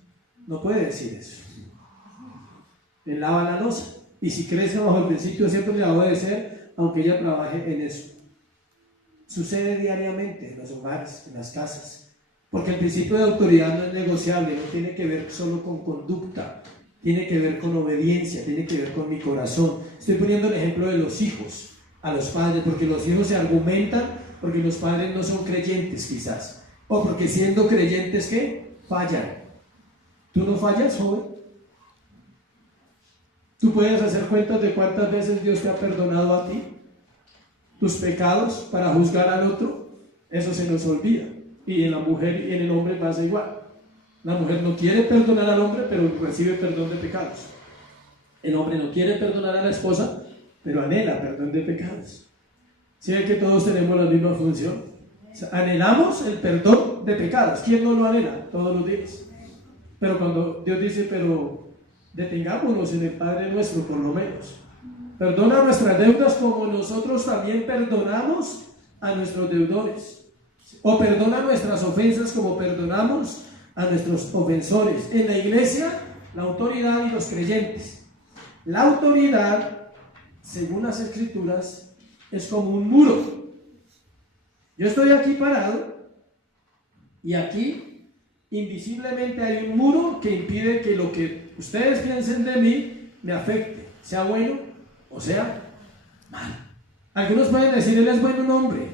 No puede decir eso. Él lava la loza. Y si crece bajo el principio, siempre le va a obedecer, aunque ella trabaje en eso. Sucede diariamente en los hogares, en las casas. Porque el principio de autoridad no es negociable, no tiene que ver solo con conducta, tiene que ver con obediencia, tiene que ver con mi corazón. Estoy poniendo el ejemplo de los hijos a los padres, porque los hijos se argumentan porque los padres no son creyentes quizás, o porque siendo creyentes, ¿qué? Fallan. ¿Tú no fallas, joven? ¿Tú puedes hacer cuentas de cuántas veces Dios te ha perdonado a ti tus pecados para juzgar al otro? Eso se nos olvida. Y en la mujer y en el hombre pasa igual. La mujer no quiere perdonar al hombre, pero recibe perdón de pecados. El hombre no quiere perdonar a la esposa, pero anhela perdón de pecados. ¿Sí ven que todos tenemos la misma función? O sea, anhelamos el perdón de pecados. ¿Quién no lo anhela? Todos los días. Pero cuando Dios dice, pero detengámonos en el Padre nuestro por lo menos. Perdona nuestras deudas como nosotros también perdonamos a nuestros deudores. O perdona nuestras ofensas como perdonamos a nuestros ofensores. En la iglesia, la autoridad y los creyentes. La autoridad, según las escrituras, es como un muro. Yo estoy aquí parado y aquí invisiblemente hay un muro que impide que lo que ustedes piensen de mí me afecte, sea bueno o sea malo. Algunos pueden decir, él es buen hombre,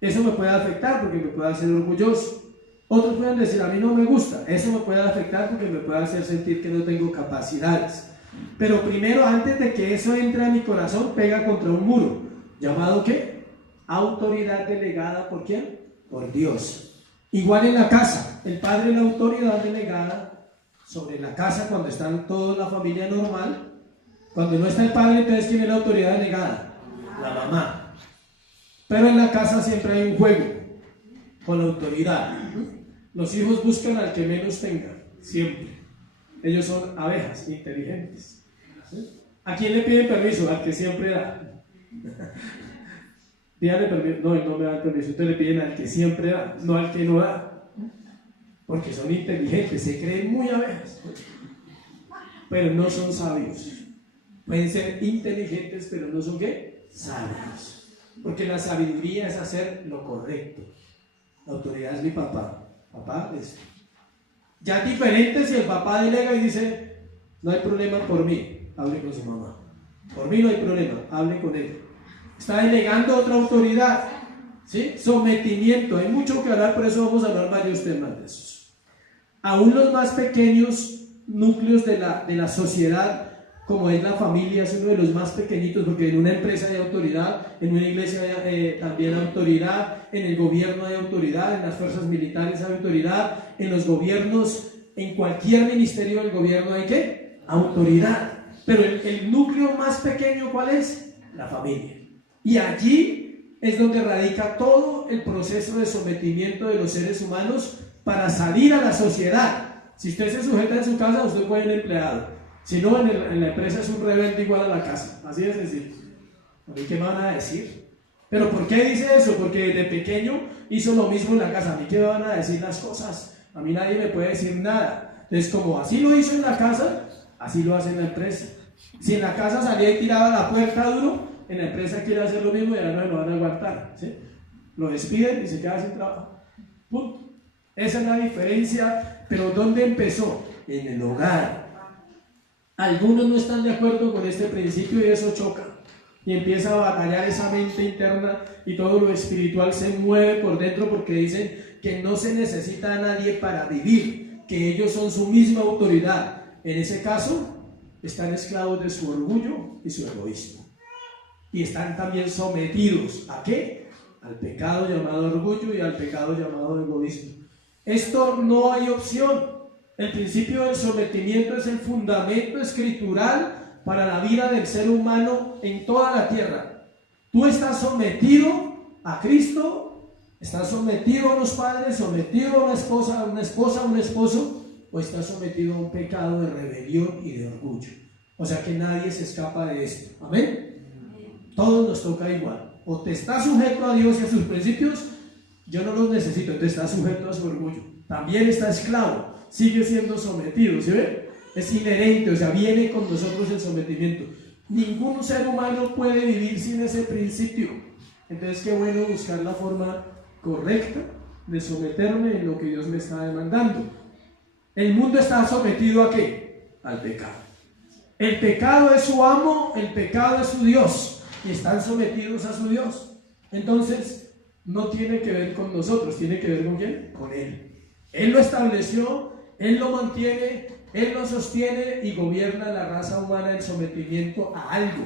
eso me puede afectar porque me puede hacer orgulloso. Otros pueden decir, a mí no me gusta, eso me puede afectar porque me puede hacer sentir que no tengo capacidades. Pero primero, antes de que eso entre a mi corazón, pega contra un muro, llamado ¿qué? Autoridad delegada ¿por quién? Por Dios. Igual en la casa, el padre es la autoridad delegada sobre la casa cuando están toda la familia normal. Cuando no está el padre, entonces ¿quién es la autoridad delegada? La mamá. Pero en la casa siempre hay un juego con la autoridad. Los hijos buscan al que menos tenga, siempre. Ellos son abejas inteligentes. ¿A quién le piden permiso? Al que siempre da. Pídale permiso. No, él no me da el permiso. Ustedes le piden al que siempre da, no al que no da. Porque son inteligentes, se creen muy abejas, pero no son sabios. Pueden ser inteligentes, pero no son ¿qué? Sabios. Porque la sabiduría es hacer lo correcto. La autoridad es mi papá. Papá es. Ya es diferente si el papá delega y dice, no hay problema por mí, hable con su mamá. Por mí no hay problema, hable con él. Está delegando otra autoridad, ¿sí? Sometimiento, hay mucho que hablar, por eso vamos a hablar varios temas de esos. Aún los más pequeños núcleos de la sociedad, como es la familia, es uno de los más pequeñitos, porque en una empresa hay autoridad, en una iglesia hay también autoridad, en el gobierno hay autoridad, en las fuerzas militares hay autoridad, en los gobiernos, en cualquier ministerio del gobierno hay ¿qué? Autoridad. Pero el núcleo más pequeño, ¿cuál es? La familia. Y allí es donde radica todo el proceso de sometimiento de los seres humanos para salir a la sociedad. Si usted se sujeta en su casa, usted puede ser empleado. Si no, en la empresa es un rebelde igual a la casa. Así de sencillo. ¿A mí qué me van a decir? ¿Pero por qué dice eso? Porque desde pequeño hizo lo mismo en la casa. ¿A mí qué me van a decir las cosas? A mí nadie me puede decir nada. Entonces, como así lo hizo en la casa, así lo hace en la empresa. Si en la casa salía y tiraba la puerta duro, en la empresa quiere hacer lo mismo y ahora no lo van a aguantar, ¿sí? Lo despiden y se queda sin trabajo. Punto. Esa es la diferencia. Pero ¿dónde empezó? En el hogar. Algunos no están de acuerdo con este principio y eso choca. Y empieza a batallar esa mente interna y todo lo espiritual se mueve por dentro porque dicen que no se necesita a nadie para vivir, que ellos son su misma autoridad. En ese caso, están esclavos de su orgullo y su egoísmo. Y están también sometidos ¿a qué? Al pecado llamado orgullo y al pecado llamado egoísmo. Esto no hay opción. El principio del sometimiento es el fundamento escritural para la vida del ser humano en toda la tierra. Tú estás sometido a Cristo, estás sometido a los padres, sometido a una esposa, a un esposo, o estás sometido a un pecado de rebelión y de orgullo. O sea que nadie se escapa de esto. ¿Amén? Todos nos toca igual. O te estás sujeto a Dios y a sus principios, yo no los necesito, entonces estás sujeto a su orgullo. También está esclavo, sigue siendo sometido, ¿sí ve? Es inherente, o sea, viene con nosotros el sometimiento. Ningún ser humano puede vivir sin ese principio. Entonces, qué bueno buscar la forma correcta de someterme en lo que Dios me está demandando. El mundo está sometido ¿a qué? Al pecado. El pecado es su amo, el pecado es su Dios, y están sometidos a su Dios. Entonces, no tiene que ver con nosotros, tiene que ver con ¿quién? Con Él. Él lo estableció, Él lo mantiene, Él lo sostiene y gobierna la raza humana en sometimiento a algo.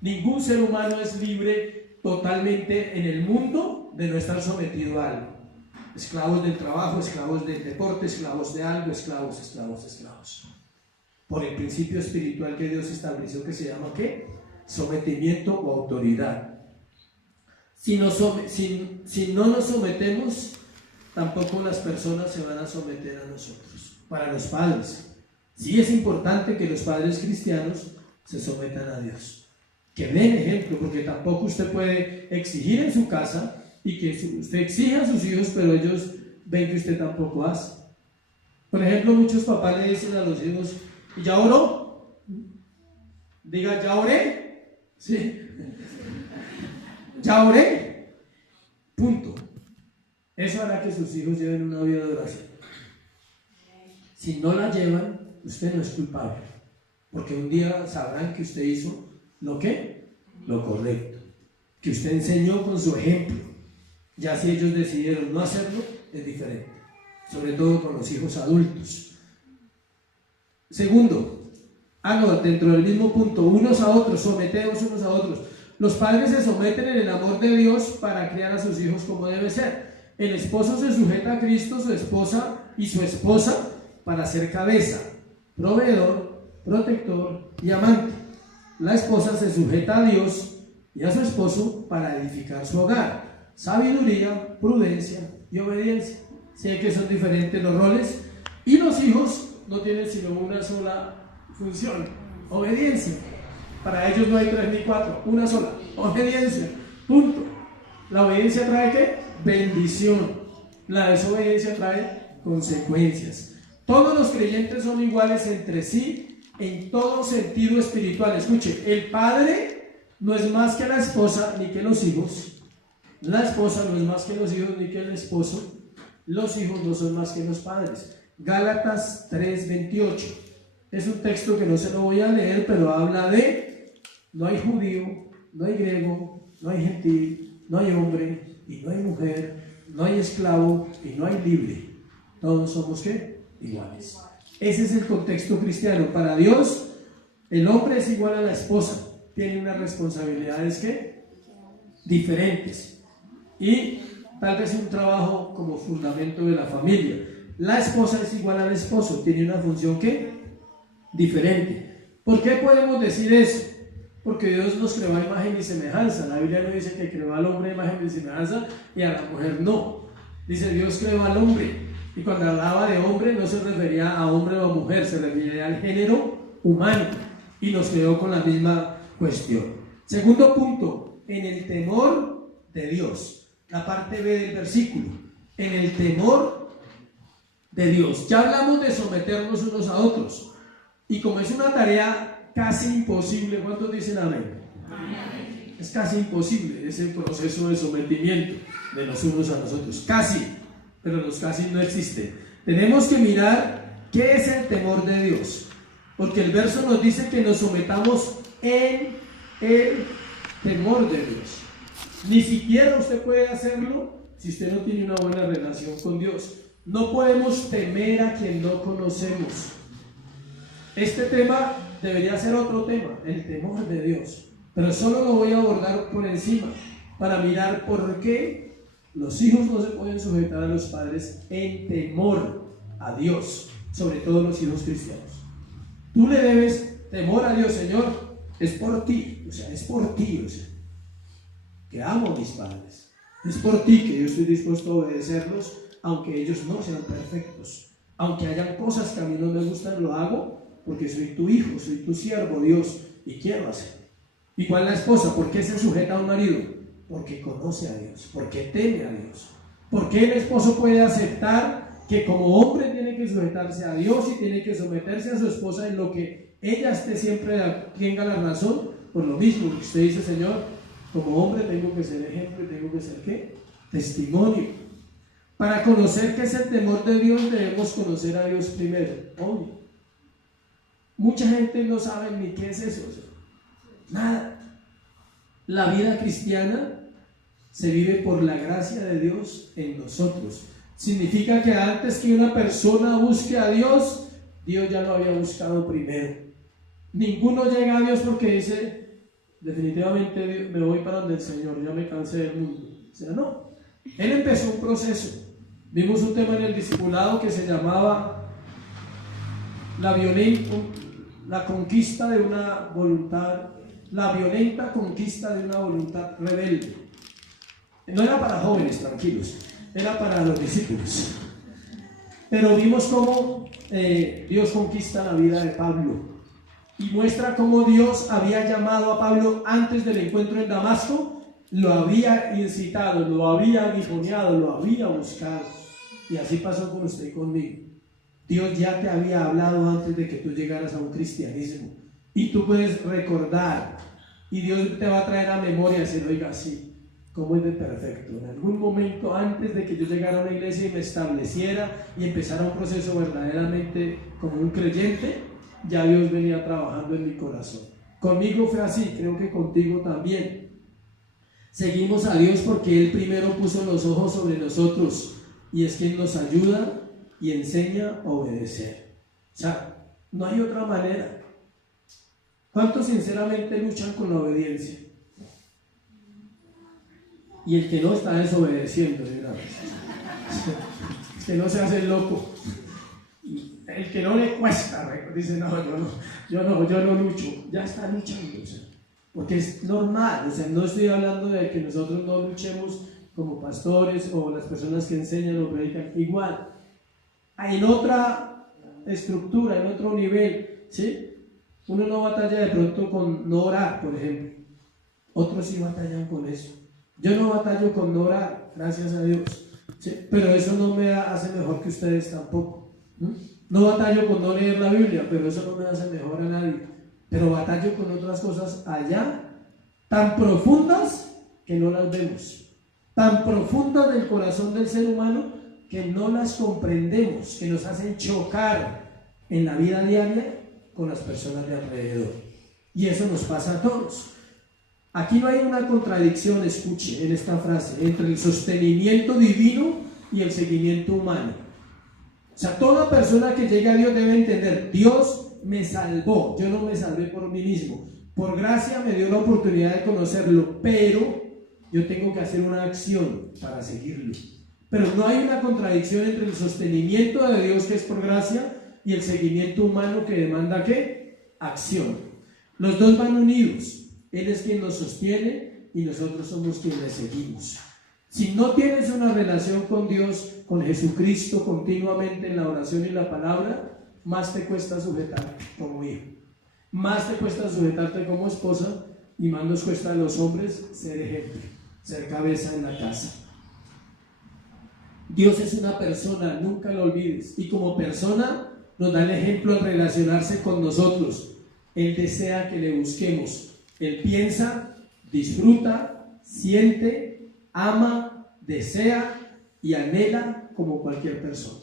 Ningún ser humano es libre totalmente en el mundo de no estar sometido a algo. Esclavos del trabajo, esclavos del deporte, esclavos de algo, esclavos. Por el principio espiritual que Dios estableció, que se llama ¿qué? Sometimiento o autoridad. Si no nos sometemos, tampoco las personas se van a someter a nosotros. Para los padres, sí es importante que los padres cristianos se sometan a Dios, que den ejemplo, porque tampoco usted puede exigir en su casa y que usted exija a sus hijos, pero ellos ven que usted tampoco hace. Por ejemplo, muchos papás le dicen a los hijos, ¿ya oró? Diga, ¿ya oré? Sí. ¿Ya oré? Punto. Eso hará que sus hijos lleven una vida de oración. Si no la llevan, usted no es culpable, porque un día sabrán que usted hizo lo correcto, que usted enseñó con su ejemplo. Ya si ellos decidieron no hacerlo, es diferente, sobre todo con los hijos adultos. Segundo, dentro del mismo punto, unos a otros, someteos unos a otros. Los padres se someten en el amor de Dios para criar a sus hijos como debe ser. El esposo se sujeta a Cristo, su esposa y su esposa, para ser cabeza, proveedor, protector y amante. La esposa se sujeta a Dios y a su esposo para edificar su hogar. Sabiduría, prudencia y obediencia. Sé que son diferentes los roles, y los hijos no tienen sino una sola función: obediencia. Para ellos no hay 3 ni 4, una sola: obediencia, punto. La obediencia trae ¿qué? Bendición. La desobediencia trae consecuencias. Todos los creyentes son iguales entre sí en todo sentido espiritual. Escuche, el padre no es más que la esposa ni que los hijos. La esposa no es más que los hijos ni que el esposo. Los hijos no son más que los padres. Gálatas 3:28. Es un texto que no se lo voy a leer, pero habla de: no hay judío, no hay griego, no hay gentil, no hay hombre y no hay mujer, no hay esclavo y no hay libre. Todos somos ¿qué? Iguales. Ese es el contexto cristiano. Para Dios, el hombre es igual a la esposa. Tiene unas responsabilidades ¿qué? Diferentes. Y tal vez un trabajo como fundamento de la familia. La esposa es igual al esposo. Tiene una función ¿qué? Diferente. ¿Por qué podemos decir eso? Porque Dios nos creó a imagen y semejanza. La Biblia no dice que creó al hombre a imagen y semejanza y a la mujer no. Dice: Dios creó al hombre. Y cuando hablaba de hombre no se refería a hombre o a mujer, se refería al género humano, y nos creó con la misma cuestión. Segundo punto, en el temor de Dios. La parte B del versículo: en el temor de Dios. Ya hablamos de someternos unos a otros, y como es una tarea casi imposible, ¿cuántos dicen amén? Amén. Es casi imposible ese proceso de sometimiento de los unos a los otros, casi, pero los casi no existen. Tenemos que mirar qué es el temor de Dios, porque el verso nos dice que nos sometamos en el temor de Dios. Ni siquiera usted puede hacerlo si usted no tiene una buena relación con Dios. No podemos temer a quien no conocemos. Este tema debería ser otro tema, el temor de Dios, pero solo lo voy a abordar por encima para mirar por qué los hijos no se pueden sujetar a los padres en temor a Dios, sobre todo los hijos cristianos. Tú le debes temor a Dios: Señor, es por ti, es por ti, que amo a mis padres, es por ti que yo estoy dispuesto a obedecerlos, aunque ellos no sean perfectos, aunque hayan cosas que a mí no me gustan, lo hago porque soy tu hijo, soy tu siervo, Dios, y quiero hacerlo. Igual la esposa, ¿por qué se sujeta a un marido? Porque conoce a Dios, porque teme a Dios. ¿Por qué el esposo puede aceptar que como hombre tiene que sujetarse a Dios y tiene que someterse a su esposa en lo que ella esté siempre tenga la razón? Por lo mismo que usted dice: Señor, como hombre tengo que ser ejemplo y tengo que ser ¿qué? Testimonio. Para conocer qué es el temor de Dios debemos conocer a Dios primero. Obvio. Mucha gente no sabe ni qué es eso, nada. La vida cristiana se vive por la gracia de Dios en nosotros. Significa que antes que una persona busque a Dios, Dios ya lo había buscado primero. Ninguno llega a Dios porque dice: definitivamente me voy para donde el Señor, ya me cansé del mundo. O sea, no. Él empezó un proceso. Vimos un tema en el discipulado que se llamaba la conquista de una voluntad, la violenta conquista de una voluntad rebelde. No era para jóvenes, tranquilos, era para los discípulos. Pero vimos cómo Dios conquista la vida de Pablo y muestra cómo Dios había llamado a Pablo antes del encuentro en Damasco, lo había incitado, lo había aguijoneado, lo había buscado. Y así pasó con usted y conmigo. Dios ya te había hablado antes de que tú llegaras a un cristianismo, y tú puedes recordar, y Dios te va a traer a memoria y decir: oiga, sí, ¿Cómo es de perfecto? En algún momento antes de que yo llegara a una iglesia y me estableciera y empezara un proceso verdaderamente como un creyente, ya Dios venía trabajando en mi corazón. Conmigo fue así, creo que contigo también. Seguimos a Dios porque Él primero puso los ojos sobre nosotros y es quien nos ayuda y enseña a obedecer. O sea, no hay otra manera. ¿Cuántos sinceramente luchan con la obediencia? Y el que no está desobedeciendo, digamos. El que no se hace loco. El que no le cuesta, dice, no, yo no lucho. Ya está luchando, o sea, porque es normal. O sea, no estoy hablando de que nosotros no luchemos como pastores o las personas que enseñan o predican. Igual, en otra estructura, en otro nivel, ¿sí? Uno no batalla de pronto con no orar, por ejemplo. Otros sí batallan con eso. Yo no batallo con no orar, gracias a Dios, ¿sí? Pero eso no me hace mejor que ustedes tampoco. No batallo con no leer la Biblia, pero eso no me hace mejor a nadie. Pero batallo con otras cosas allá, tan profundas que no las vemos, tan profundas del corazón del ser humano que no las comprendemos, que nos hacen chocar en la vida diaria con las personas de alrededor. Y eso nos pasa a todos. Aquí no hay una contradicción, escuche, en esta frase, entre el sostenimiento divino y el seguimiento humano. O sea, toda persona que llegue a Dios debe entender, Dios me salvó, yo no me salvé por mí mismo. Por gracia me dio la oportunidad de conocerlo, pero yo tengo que hacer una acción para seguirlo. Pero no hay una contradicción entre el sostenimiento de Dios, que es por gracia, y el seguimiento humano, que demanda ¿qué? Acción. Los dos van unidos. Él es quien nos sostiene y nosotros somos quienes le seguimos. Si no tienes una relación con Dios, con Jesucristo continuamente en la oración y la palabra, más te cuesta sujetarte como hijo, más te cuesta sujetarte como esposa, y más nos cuesta a los hombres ser ejemplo, ser cabeza en la casa. Dios es una persona, nunca lo olvides, y como persona nos da el ejemplo al relacionarse con nosotros. Él desea que le busquemos. Él piensa, disfruta, siente, ama, desea y anhela como cualquier persona.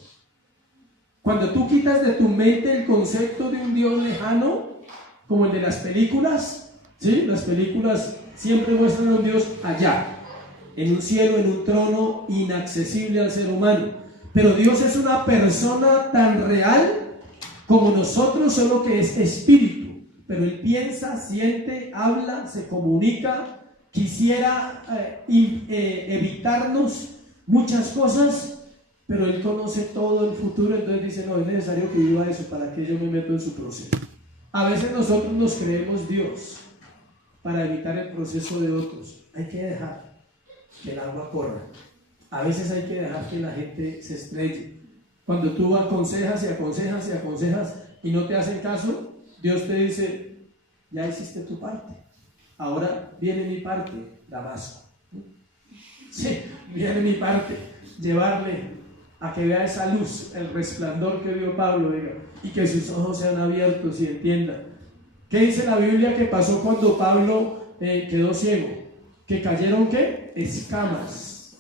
Cuando tú quitas de tu mente el concepto de un Dios lejano, como el de las películas, ¿sí? Las películas siempre muestran a un Dios allá, en un cielo, en un trono inaccesible al ser humano. Pero Dios es una persona tan real como nosotros, solo que es espíritu. Pero Él piensa, siente, habla, se comunica, quisiera evitarnos muchas cosas, pero Él conoce todo el futuro. Entonces dice, no, es necesario que viva eso, ¿para que yo me meto en su proceso? A veces nosotros nos creemos Dios para evitar el proceso de otros. Hay que dejar que el agua corra. A veces hay que dejar que la gente se estrelle. Cuando tú aconsejas y aconsejas y aconsejas y no te hacen caso, Dios te dice, ya hiciste tu parte, ahora viene mi parte, Damasco. Sí, viene mi parte, llevarle a que vea esa luz, el resplandor que vio Pablo, diga, y que sus ojos sean abiertos y entiendan. ¿Qué dice la Biblia que pasó cuando Pablo quedó ciego? Que cayeron ¿qué? Escamas,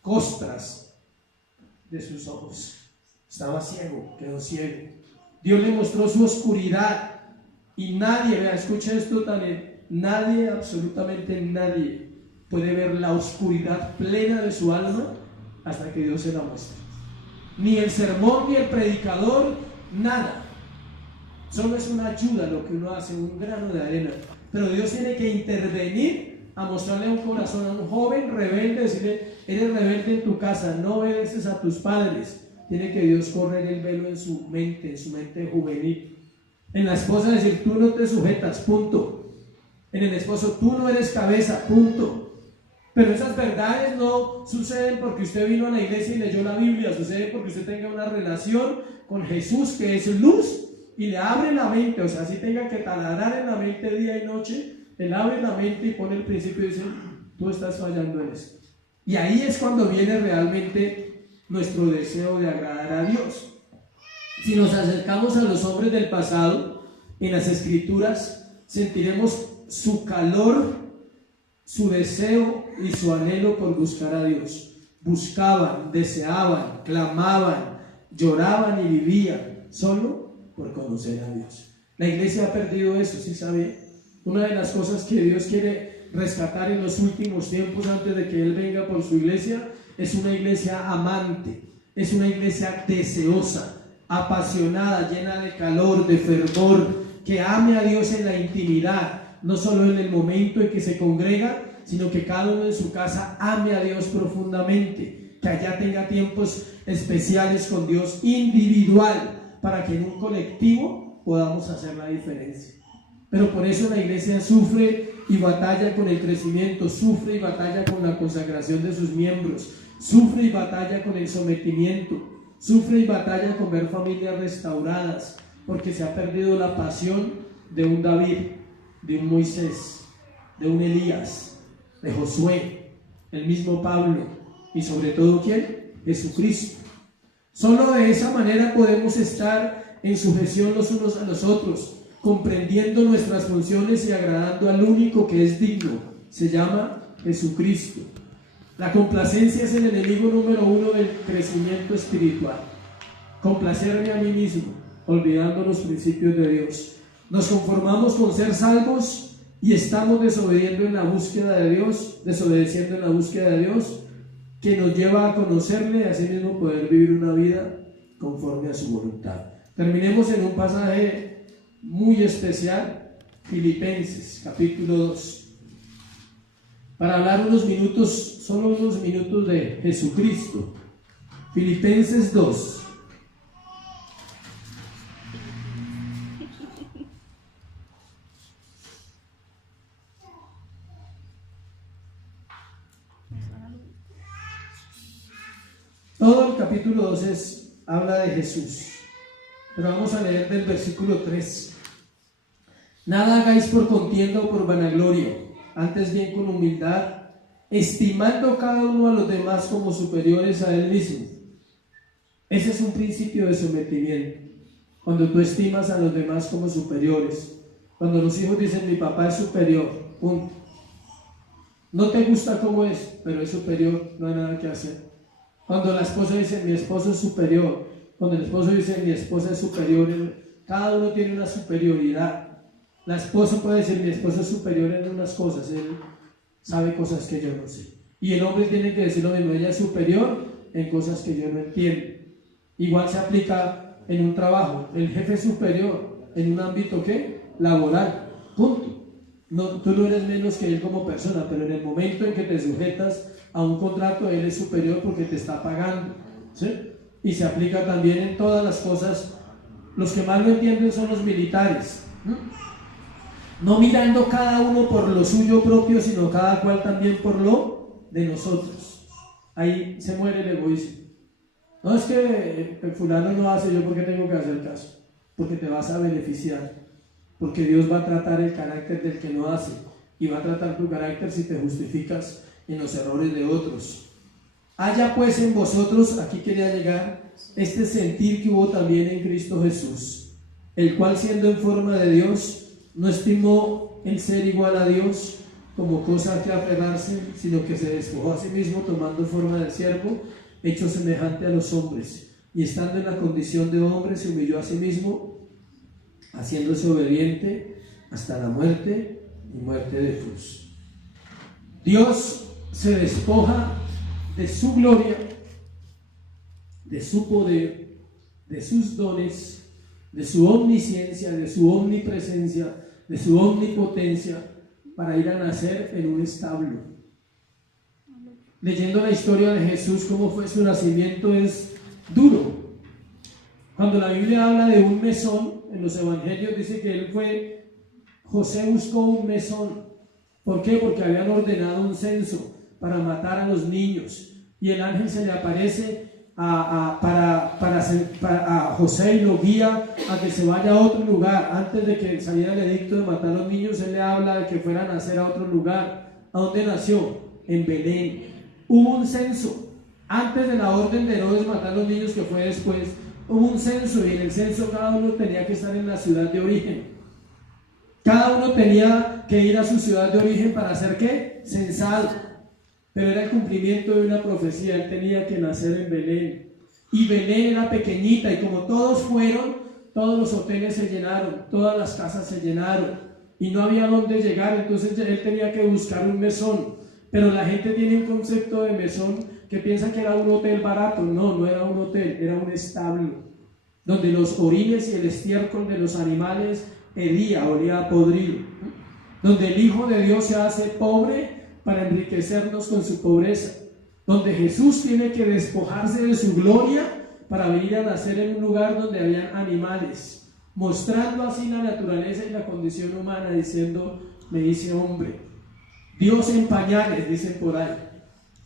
costras de sus ojos. Estaba ciego, quedó ciego. Dios le mostró su oscuridad y nadie, vea, escucha esto también, nadie, absolutamente nadie puede ver la oscuridad plena de su alma hasta que Dios se la muestre. Ni el sermón, ni el predicador, nada. Solo es una ayuda lo que uno hace, un grano de arena. Pero Dios tiene que intervenir a mostrarle a un corazón, a un joven rebelde, decirle, eres rebelde en tu casa, no obedeces a tus padres. Tiene que Dios correr el velo en su mente juvenil. En la esposa decir, tú no te sujetas, punto. En el esposo, tú no eres cabeza, punto. Pero esas verdades no suceden porque usted vino a la iglesia y leyó la Biblia, sucede porque usted tenga una relación con Jesús, que es luz, y le abre la mente. O sea, si tenga que taladrar en la mente día y noche, él abre la mente y pone el principio y dice, tú estás fallando en esto. Y ahí es cuando viene realmente nuestro deseo de agradar a Dios. Si nos acercamos a los hombres del pasado, en las Escrituras sentiremos su calor su deseo y su anhelo por buscar a Dios. Buscaban, deseaban, clamaban, lloraban y vivían solo por conocer a Dios. La iglesia ha perdido eso, ¿sí sabe? Una de las cosas que Dios quiere rescatar en los últimos tiempos antes de que Él venga por su iglesia es una iglesia amante, es una iglesia deseosa, apasionada, llena de calor, de fervor, que ame a Dios en la intimidad, no solo en el momento en que se congrega, sino que cada uno en su casa ame a Dios profundamente, que allá tenga tiempos especiales con Dios individual, para que en un colectivo podamos hacer la diferencia. Pero por eso la iglesia sufre y batalla con el crecimiento, sufre y batalla con la consagración de sus miembros, sufre y batalla con el sometimiento, sufre y batalla con ver familias restauradas, porque se ha perdido la pasión de un David, de un Moisés, de un Elías, de Josué, el mismo Pablo y sobre todo ¿quién? Jesucristo. Solo de esa manera podemos estar en sujeción los unos a los otros, comprendiendo nuestras funciones y agradando al único que es digno, se llama Jesucristo. La complacencia es el enemigo número uno del crecimiento espiritual. Complacerme a mí mismo, olvidando los principios de Dios. Nos conformamos con ser salvos y estamos desobedeciendo en la búsqueda de Dios, que nos lleva a conocerle y así mismo poder vivir una vida conforme a su voluntad. Terminemos en un pasaje muy especial, Filipenses, capítulo 2. Para hablar solo unos minutos de Jesucristo. Filipenses 2. Todo el capítulo 2 habla de Jesús, pero vamos a leer del versículo 3. Nada hagáis por contienda o por vanagloria, antes bien con humildad, estimando cada uno a los demás como superiores a él mismo. Ese es un principio de sometimiento. Cuando tú estimas a los demás como superiores, cuando los hijos dicen mi papá es superior, punto. No te gusta cómo es, pero es superior, no hay nada que hacer. Cuando la esposa dice mi esposo es superior, cuando el esposo dice mi esposa es superior, cada uno tiene una superioridad. La esposa puede decir mi esposo es superior en unas cosas, él sabe cosas que yo no sé. Y el hombre tiene que decir lo mismo, ella es superior en cosas que yo no entiendo. Igual se aplica en un trabajo, el jefe es superior en un ámbito ¿qué? Laboral, punto. No, tú no eres menos que él como persona, pero en el momento en que te sujetas a un contrato, él es superior porque te está pagando, ¿sí? Y se aplica también en todas las cosas. Los que más lo entienden son los militares, no mirando cada uno por lo suyo propio, sino cada cual también por lo de nosotros. Ahí se muere el egoísmo. No es que el fulano no hace, yo porque tengo que hacer caso, porque te vas a beneficiar, porque Dios va a tratar el carácter del que no hace y va a tratar tu carácter si te justificas en los errores de otros. Haya pues en vosotros, aquí quería llegar, este sentir que hubo también en Cristo Jesús, el cual siendo en forma de Dios, no estimó el ser igual a Dios como cosa a que aferrarse, sino que se despojó a sí mismo tomando forma de siervo, hecho semejante a los hombres, y estando en la condición de hombre se humilló a sí mismo, haciéndose obediente hasta la muerte y muerte de cruz. Dios se despoja de su gloria, de su poder, de sus dones, de su omnisciencia, de su omnipresencia, de su omnipotencia, para ir a nacer en un establo. Leyendo la historia de Jesús, cómo fue su nacimiento, es duro. Cuando la Biblia habla de un mesón, en los evangelios dice que José buscó un mesón. ¿Por qué? Porque habían ordenado un censo para matar a los niños, y el ángel se le aparece a José y lo guía a que se vaya a otro lugar. Antes de que saliera el edicto de matar a los niños, él le habla de que fuera a nacer a otro lugar. ¿A dónde nació? En Belén. Hubo un censo antes de la orden de Herodes matar a los niños, que fue después. Hubo un censo, y en el censo cada uno tenía que estar en la ciudad de origen. Cada uno tenía que ir a su ciudad de origen para ser ¿qué? Censado. Pero era el cumplimiento de una profecía. Él tenía que nacer en Belén. Y Belén era pequeñita, y como todos fueron, todos los hoteles se llenaron, todas las casas se llenaron, y no había dónde llegar. Entonces él tenía que buscar un mesón. Pero la gente tiene un concepto de mesón que piensa que era un hotel barato. No, no era un hotel, era un establo, donde los orines y el estiércol de los animales olía a podrido, donde el Hijo de Dios se hace pobre para enriquecernos con su pobreza, donde Jesús tiene que despojarse de su gloria para venir a nacer en un lugar donde habían animales, mostrando así la naturaleza y la condición humana, diciendo: me hice hombre. Dios en pañales, dicen por ahí.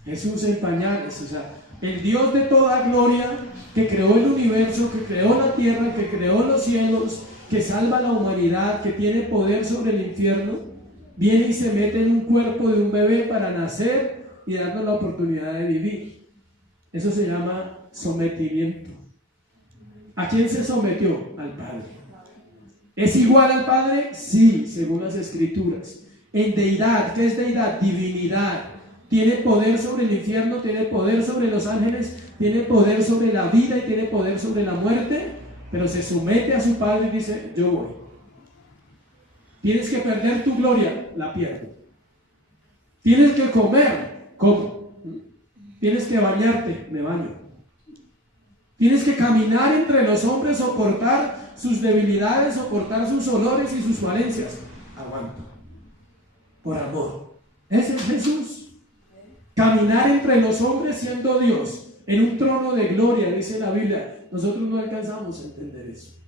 Jesús en pañales, o sea, el Dios de toda gloria, que creó el universo, que creó la tierra, que creó los cielos, que salva a la humanidad, que tiene poder sobre el infierno, viene y se mete en un cuerpo de un bebé para nacer y darnos la oportunidad de vivir. Eso se llama sometimiento. ¿A quién se sometió? Al Padre. ¿Es igual al Padre? Sí, según las Escrituras. En deidad, ¿qué es deidad? Divinidad. Tiene poder sobre el infierno, tiene poder sobre los ángeles, tiene poder sobre la vida y tiene poder sobre la muerte, pero se somete a su Padre y dice: yo voy. Tienes que perder tu gloria, la pierdo. Tienes que comer, como. Tienes que bañarte, me baño. Tienes que caminar entre los hombres, soportar sus debilidades, soportar sus olores y sus falencias. Aguanto. Por amor. Ese es Jesús. Caminar entre los hombres siendo Dios, en un trono de gloria, dice la Biblia. Nosotros no alcanzamos a entender eso.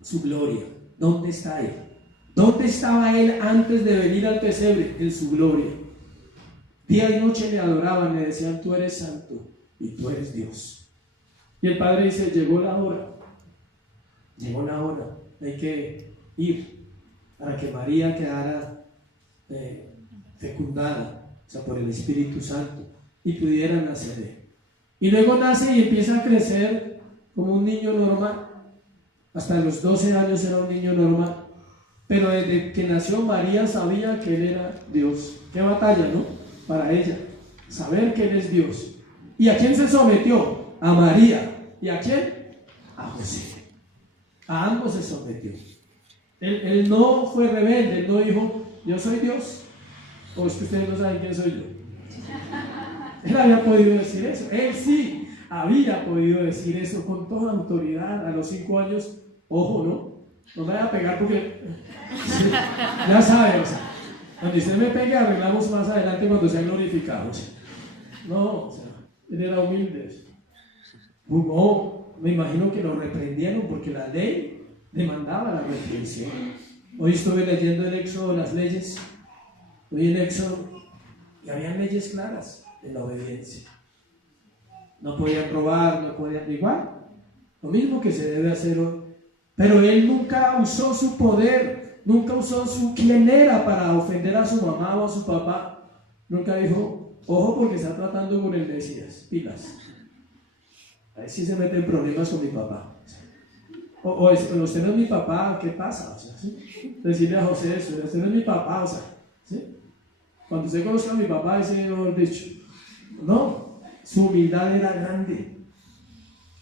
Su gloria, ¿dónde está Él? ¿Dónde estaba Él antes de venir al pesebre? En su gloria. Día y noche le adoraban, le decían: tú eres santo y tú eres Dios. Y el Padre dice: llegó la hora. Llegó la hora. Hay que ir para que María quedara fecundada, o sea, por el Espíritu Santo, y pudiera nacer. Y luego nace y empieza a crecer como un niño normal. Hasta los 12 años era un niño normal. Pero desde que nació, María sabía que Él era Dios. Qué batalla, ¿no? Para ella, saber que Él es Dios. ¿Y a quién se sometió? A María. ¿Y a quién? A José. A ambos se sometió. Él no fue rebelde, él no dijo: yo soy Dios. O es que ustedes no saben quién soy yo. Él había podido decir eso. Él sí había podido decir eso con toda autoridad a los 5 años. Ojo, ¿no? No me vaya a pegar porque ya sabe, o sea, cuando usted me pegue arreglamos más adelante cuando sean glorificados. No, o sea, él era humilde. No, me imagino que lo reprendieron porque la ley demandaba la reprensión. Hoy estuve leyendo el Éxodo, las leyes. Hoy en Éxodo, y habían leyes claras en la obediencia. No podían robar, no podían, igual, lo mismo que se debe hacer hoy. Pero él nunca usó su poder, nunca usó su quién era para ofender a su mamá o a su papá. Nunca dijo: ojo, porque está tratando con el Mesías, pilas. A ver si se mete en problemas con mi papá. O usted no es mi papá, ¿qué pasa? O sea, ¿sí? Decirle a José eso: usted no es mi papá, o sea, ¿sí? Cuando usted conozca a mi papá, ese mejor dicho. No, su humildad era grande.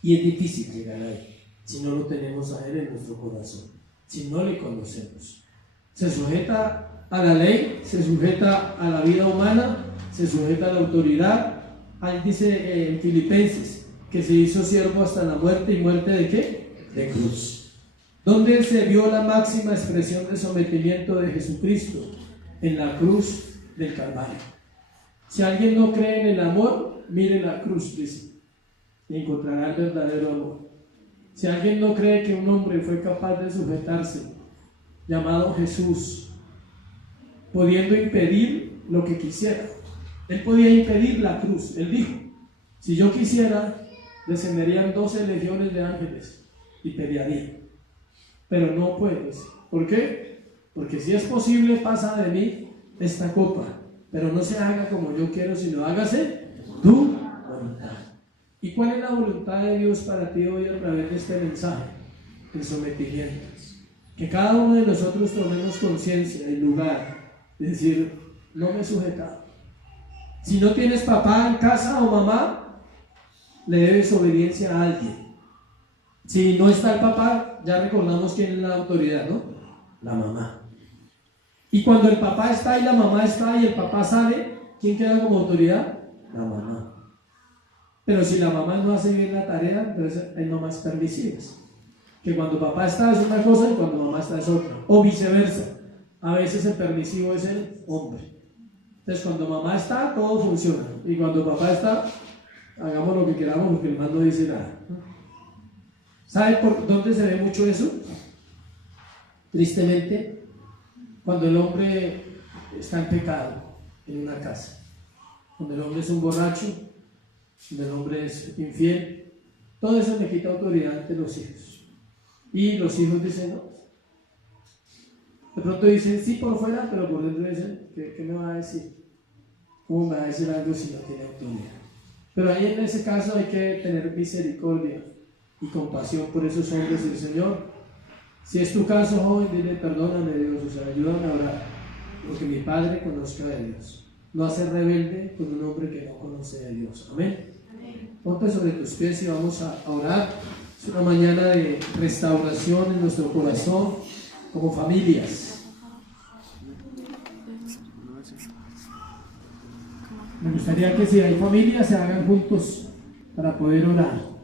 Y es difícil llegar ahí si no lo tenemos a Él en nuestro corazón, si no le conocemos. Se sujeta a la ley, se sujeta a la vida humana, se sujeta a la autoridad. Ahí dice en Filipenses que se hizo siervo hasta la muerte. ¿Y muerte de qué? De cruz. ¿Dónde se vio la máxima expresión de sometimiento de Jesucristo? En la cruz del Calvario. Si alguien no cree en el amor, mire la cruz, dice, y encontrará el verdadero amor. Si alguien no cree que un hombre fue capaz de sujetarse, llamado Jesús, pudiendo impedir lo que quisiera, él podía impedir la cruz. Él dijo: si yo quisiera, descenderían 12 legiones de ángeles y pelearía, pero no puedes. ¿Por qué? Porque si es posible, pasa de mí esta copa, pero no se haga como yo quiero, sino hágase tu voluntad. ¿Y cuál es la voluntad de Dios para ti hoy a través de este mensaje? El sometimiento. Que cada uno de nosotros tomemos conciencia del lugar, de decir, no me he sujetado. Si no tienes papá en casa o mamá, le debes obediencia a alguien. Si no está el papá, ya recordamos quién es la autoridad, ¿no? La mamá. Y cuando el papá está y la mamá está y el papá sale, ¿quién queda como autoridad? La mamá. Pero si la mamá no hace bien la tarea, entonces hay mamás permisivas. Que cuando papá está es una cosa y cuando mamá está es otra. O viceversa. A veces el permisivo es el hombre. Entonces cuando mamá está, todo funciona. Y cuando papá está, hagamos lo que queramos porque el man no dice nada. ¿Sabe por dónde se ve mucho eso? Tristemente, cuando el hombre está en pecado en una casa. Cuando el hombre es un borracho, cuando el hombre es infiel, todo eso le quita autoridad ante los hijos. Y los hijos dicen no. De pronto dicen sí por fuera, pero por dentro dicen, ¿qué me va a decir? ¿Cómo me va a decir algo si no tiene autoridad? Pero ahí en ese caso hay que tener misericordia y compasión por esos hombres del Señor. Si es tu caso, joven, dile perdóname Dios, o sea, ayúdame a orar, porque mi Padre conozca a Dios. No hacer rebelde con un hombre que no conoce a Dios. Amén. Ponte sobre tus pies y vamos a orar. Es una mañana de restauración en nuestro corazón como familias. Me gustaría que si hay familias se hagan juntos para poder orar.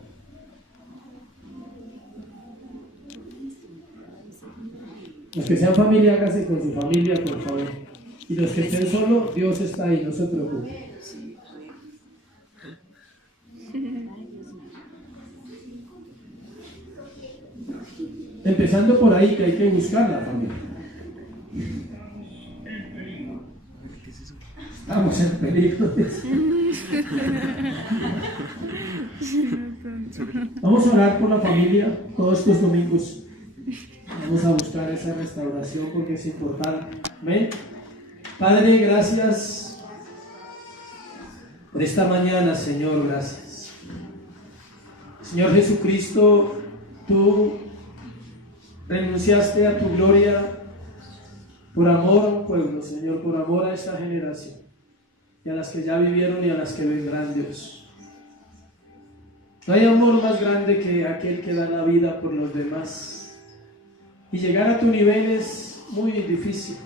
Los que sean familia, háganse con su familia, por favor. Y los que estén solos, Dios está ahí, no se preocupen. Empezando por ahí, que hay que buscar la familia. Estamos en peligro. Vamos a orar por la familia todos estos domingos. Vamos a buscar esa restauración porque es importante. Amén. Padre, gracias por esta mañana, Señor, gracias. Señor Jesucristo, tú renunciaste a tu gloria por amor a un pueblo, Señor, por amor a esta generación y a las que ya vivieron y a las que vendrán, Dios. No hay amor más grande que aquel que da la vida por los demás. Y llegar a tu nivel es muy difícil,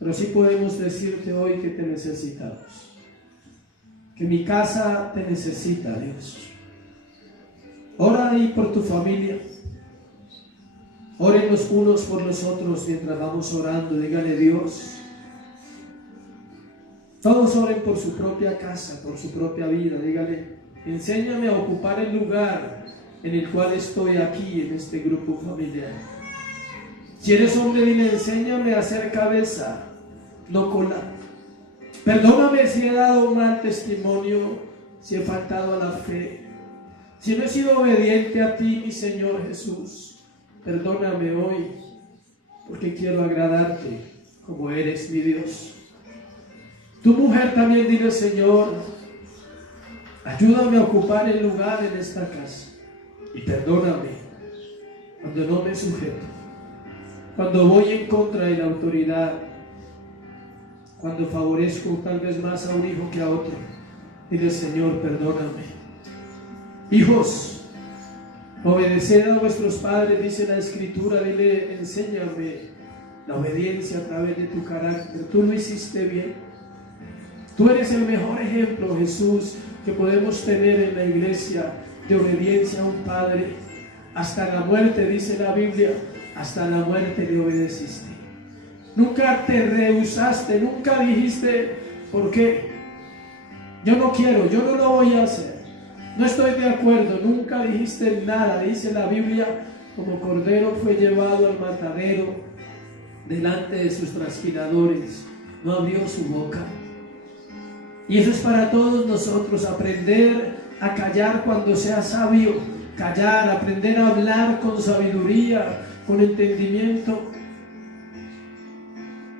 pero sí podemos decirte hoy que te necesitamos, que mi casa te necesita, Dios. Ora ahí por tu familia. Oren los unos por los otros mientras vamos orando. Dígale, Dios, todos oren por su propia casa, por su propia vida. Dígale, enséñame a ocupar el lugar en el cual estoy aquí en este grupo familiar. Si eres hombre, dile, enséñame a ser cabeza, no cola. Perdóname si he dado un mal testimonio, si he faltado a la fe, si no he sido obediente a ti, mi Señor Jesús. Perdóname hoy, porque quiero agradarte como eres mi Dios. Tu mujer también, dile, Señor, ayúdame a ocupar el lugar en esta casa. Y perdóname cuando no me sujeto, cuando voy en contra de la autoridad, cuando favorezco tal vez más a un hijo que a otro. Dile, Señor, perdóname. Hijos, obedeced a vuestros padres, dice la Escritura. Dile, enséñame la obediencia a través de tu carácter. Tú lo hiciste bien. Tú eres el mejor ejemplo, Jesús, que podemos tener en la iglesia de obediencia a un padre. Hasta la muerte, dice la Biblia, hasta la muerte le obedeciste. Nunca te rehusaste, nunca dijiste, ¿por qué? Yo no quiero, yo no lo voy a hacer. No estoy de acuerdo, nunca dijiste nada. Dice la Biblia, como cordero fue llevado al matadero delante de sus trasquiladores, no abrió su boca. Y eso es para todos nosotros, aprender a callar cuando sea sabio, callar, aprender a hablar con sabiduría, con entendimiento.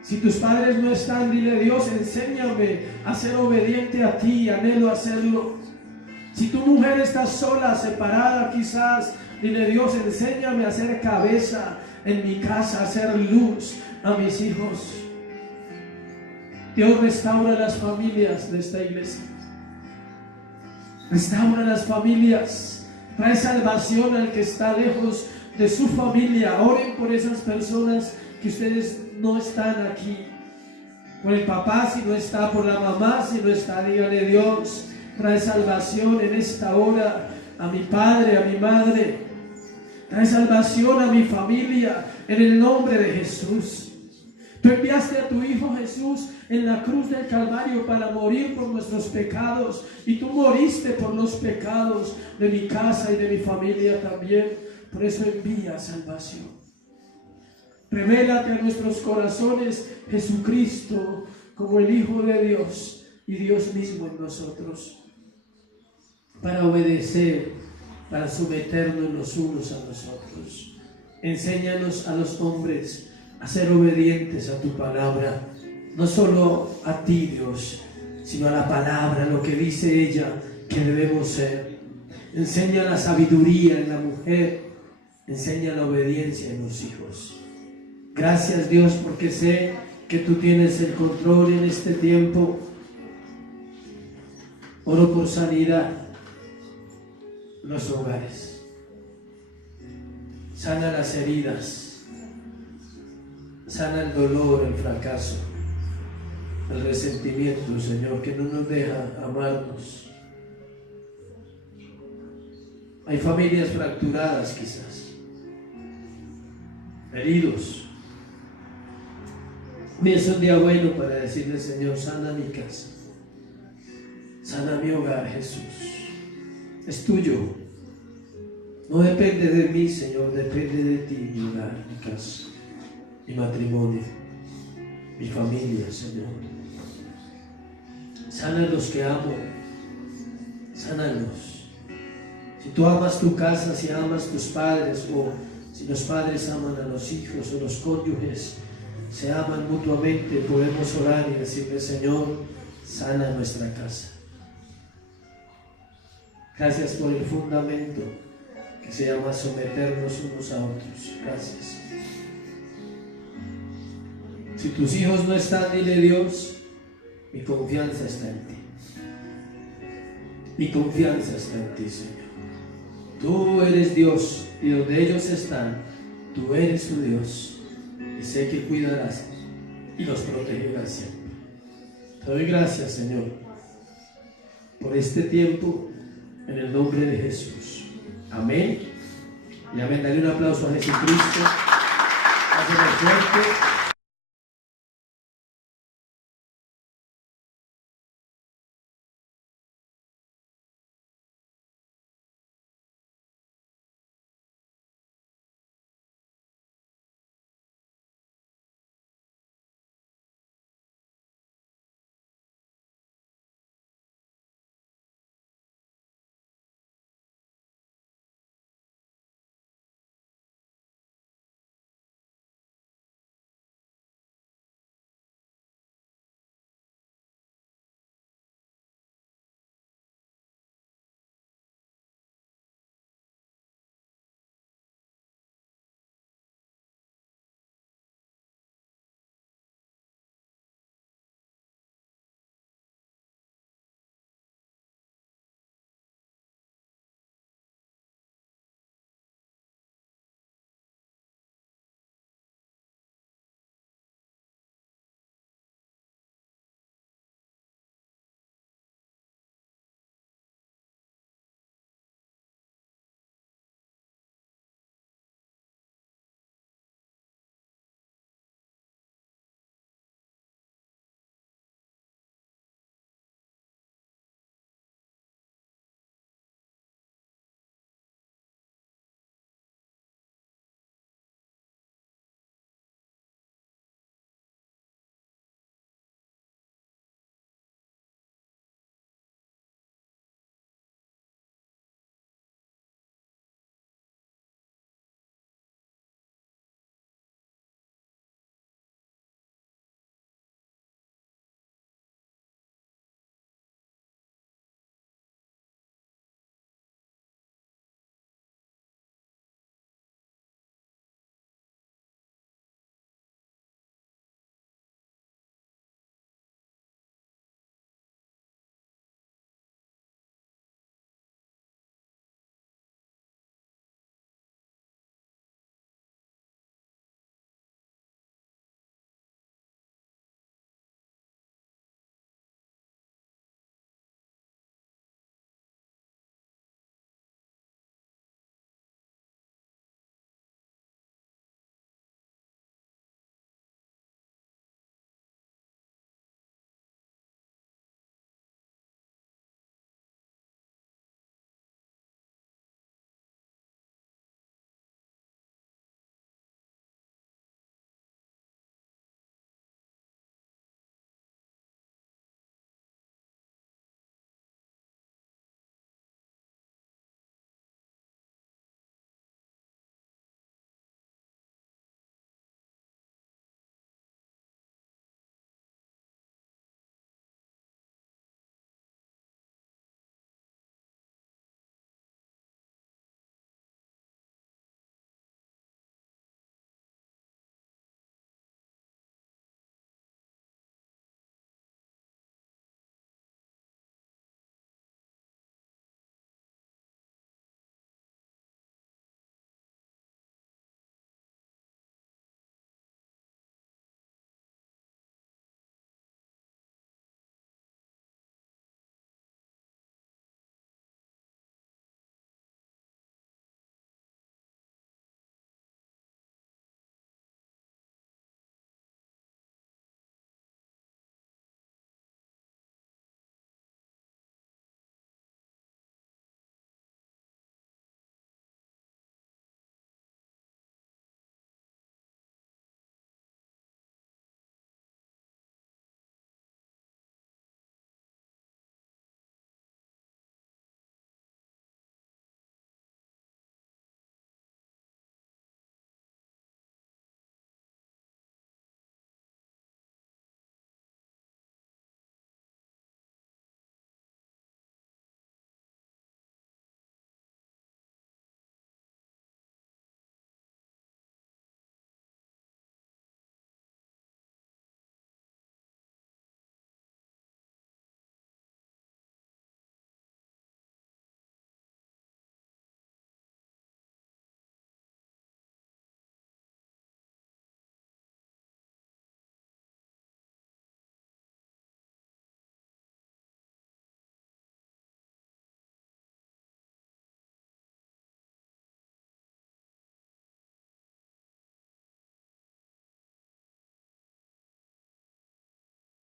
Si tus padres no están, dile, Dios, enséñame a ser obediente a ti, anhelo hacerlo. Si tu mujer está sola, separada quizás, dile, Dios, enséñame a ser cabeza, en mi casa, hacer luz a mis hijos. Dios, restaura las familias de esta iglesia. Restaura las familias. Trae salvación al que está lejos de su familia. Oren por esas personas que ustedes no están aquí. Por el papá si no está, por la mamá si no está. Dígale: Dios, trae salvación en esta hora a mi padre, a mi madre. Trae salvación a mi familia en el nombre de Jesús. Tú enviaste a tu Hijo Jesús en la cruz del Calvario para morir por nuestros pecados, y tú moriste por los pecados de mi casa y de mi familia también. Por eso envía salvación. Revélate a nuestros corazones Jesucristo como el Hijo de Dios y Dios mismo en nosotros, para obedecer, para someternos los unos a los otros. Enséñanos a los hombres a ser obedientes a tu palabra, no solo a ti, Dios, sino a la palabra, lo que dice ella que debemos ser. Enseña la sabiduría en la mujer, enseña la obediencia en los hijos. Gracias, Dios, porque sé que tú tienes el control en este tiempo. Oro por sanidad en los hogares. Sana las heridas. Sana el dolor, el fracaso, el resentimiento, Señor, que no nos deja amarnos. Hay familias fracturadas quizás, heridos. Hoy es un día bueno para decirle: Señor, sana mi casa, sana mi hogar, Jesús. Es tuyo. No depende de mí, Señor, depende de ti, mi hogar, mi casa, mi matrimonio, mi familia, Señor. Sana a los que amo, sánalos. Si tú amas tu casa, si amas tus padres, o si los padres aman a los hijos, o los cónyuges se aman mutuamente, podemos orar y decirle: Señor, sana nuestra casa. Gracias por el fundamento que se llama someternos unos a otros. Gracias. Si tus hijos no están, dile: Dios, mi confianza está en ti. Mi confianza está en ti, Señor. Tú eres Dios, y donde ellos están, tú eres su Dios. Y sé que cuidarás y los protegerás siempre. Te doy gracias, Señor, por este tiempo, en el nombre de Jesús. Amén. Y amén. Dale un aplauso a Jesucristo. Hazlo fuerte.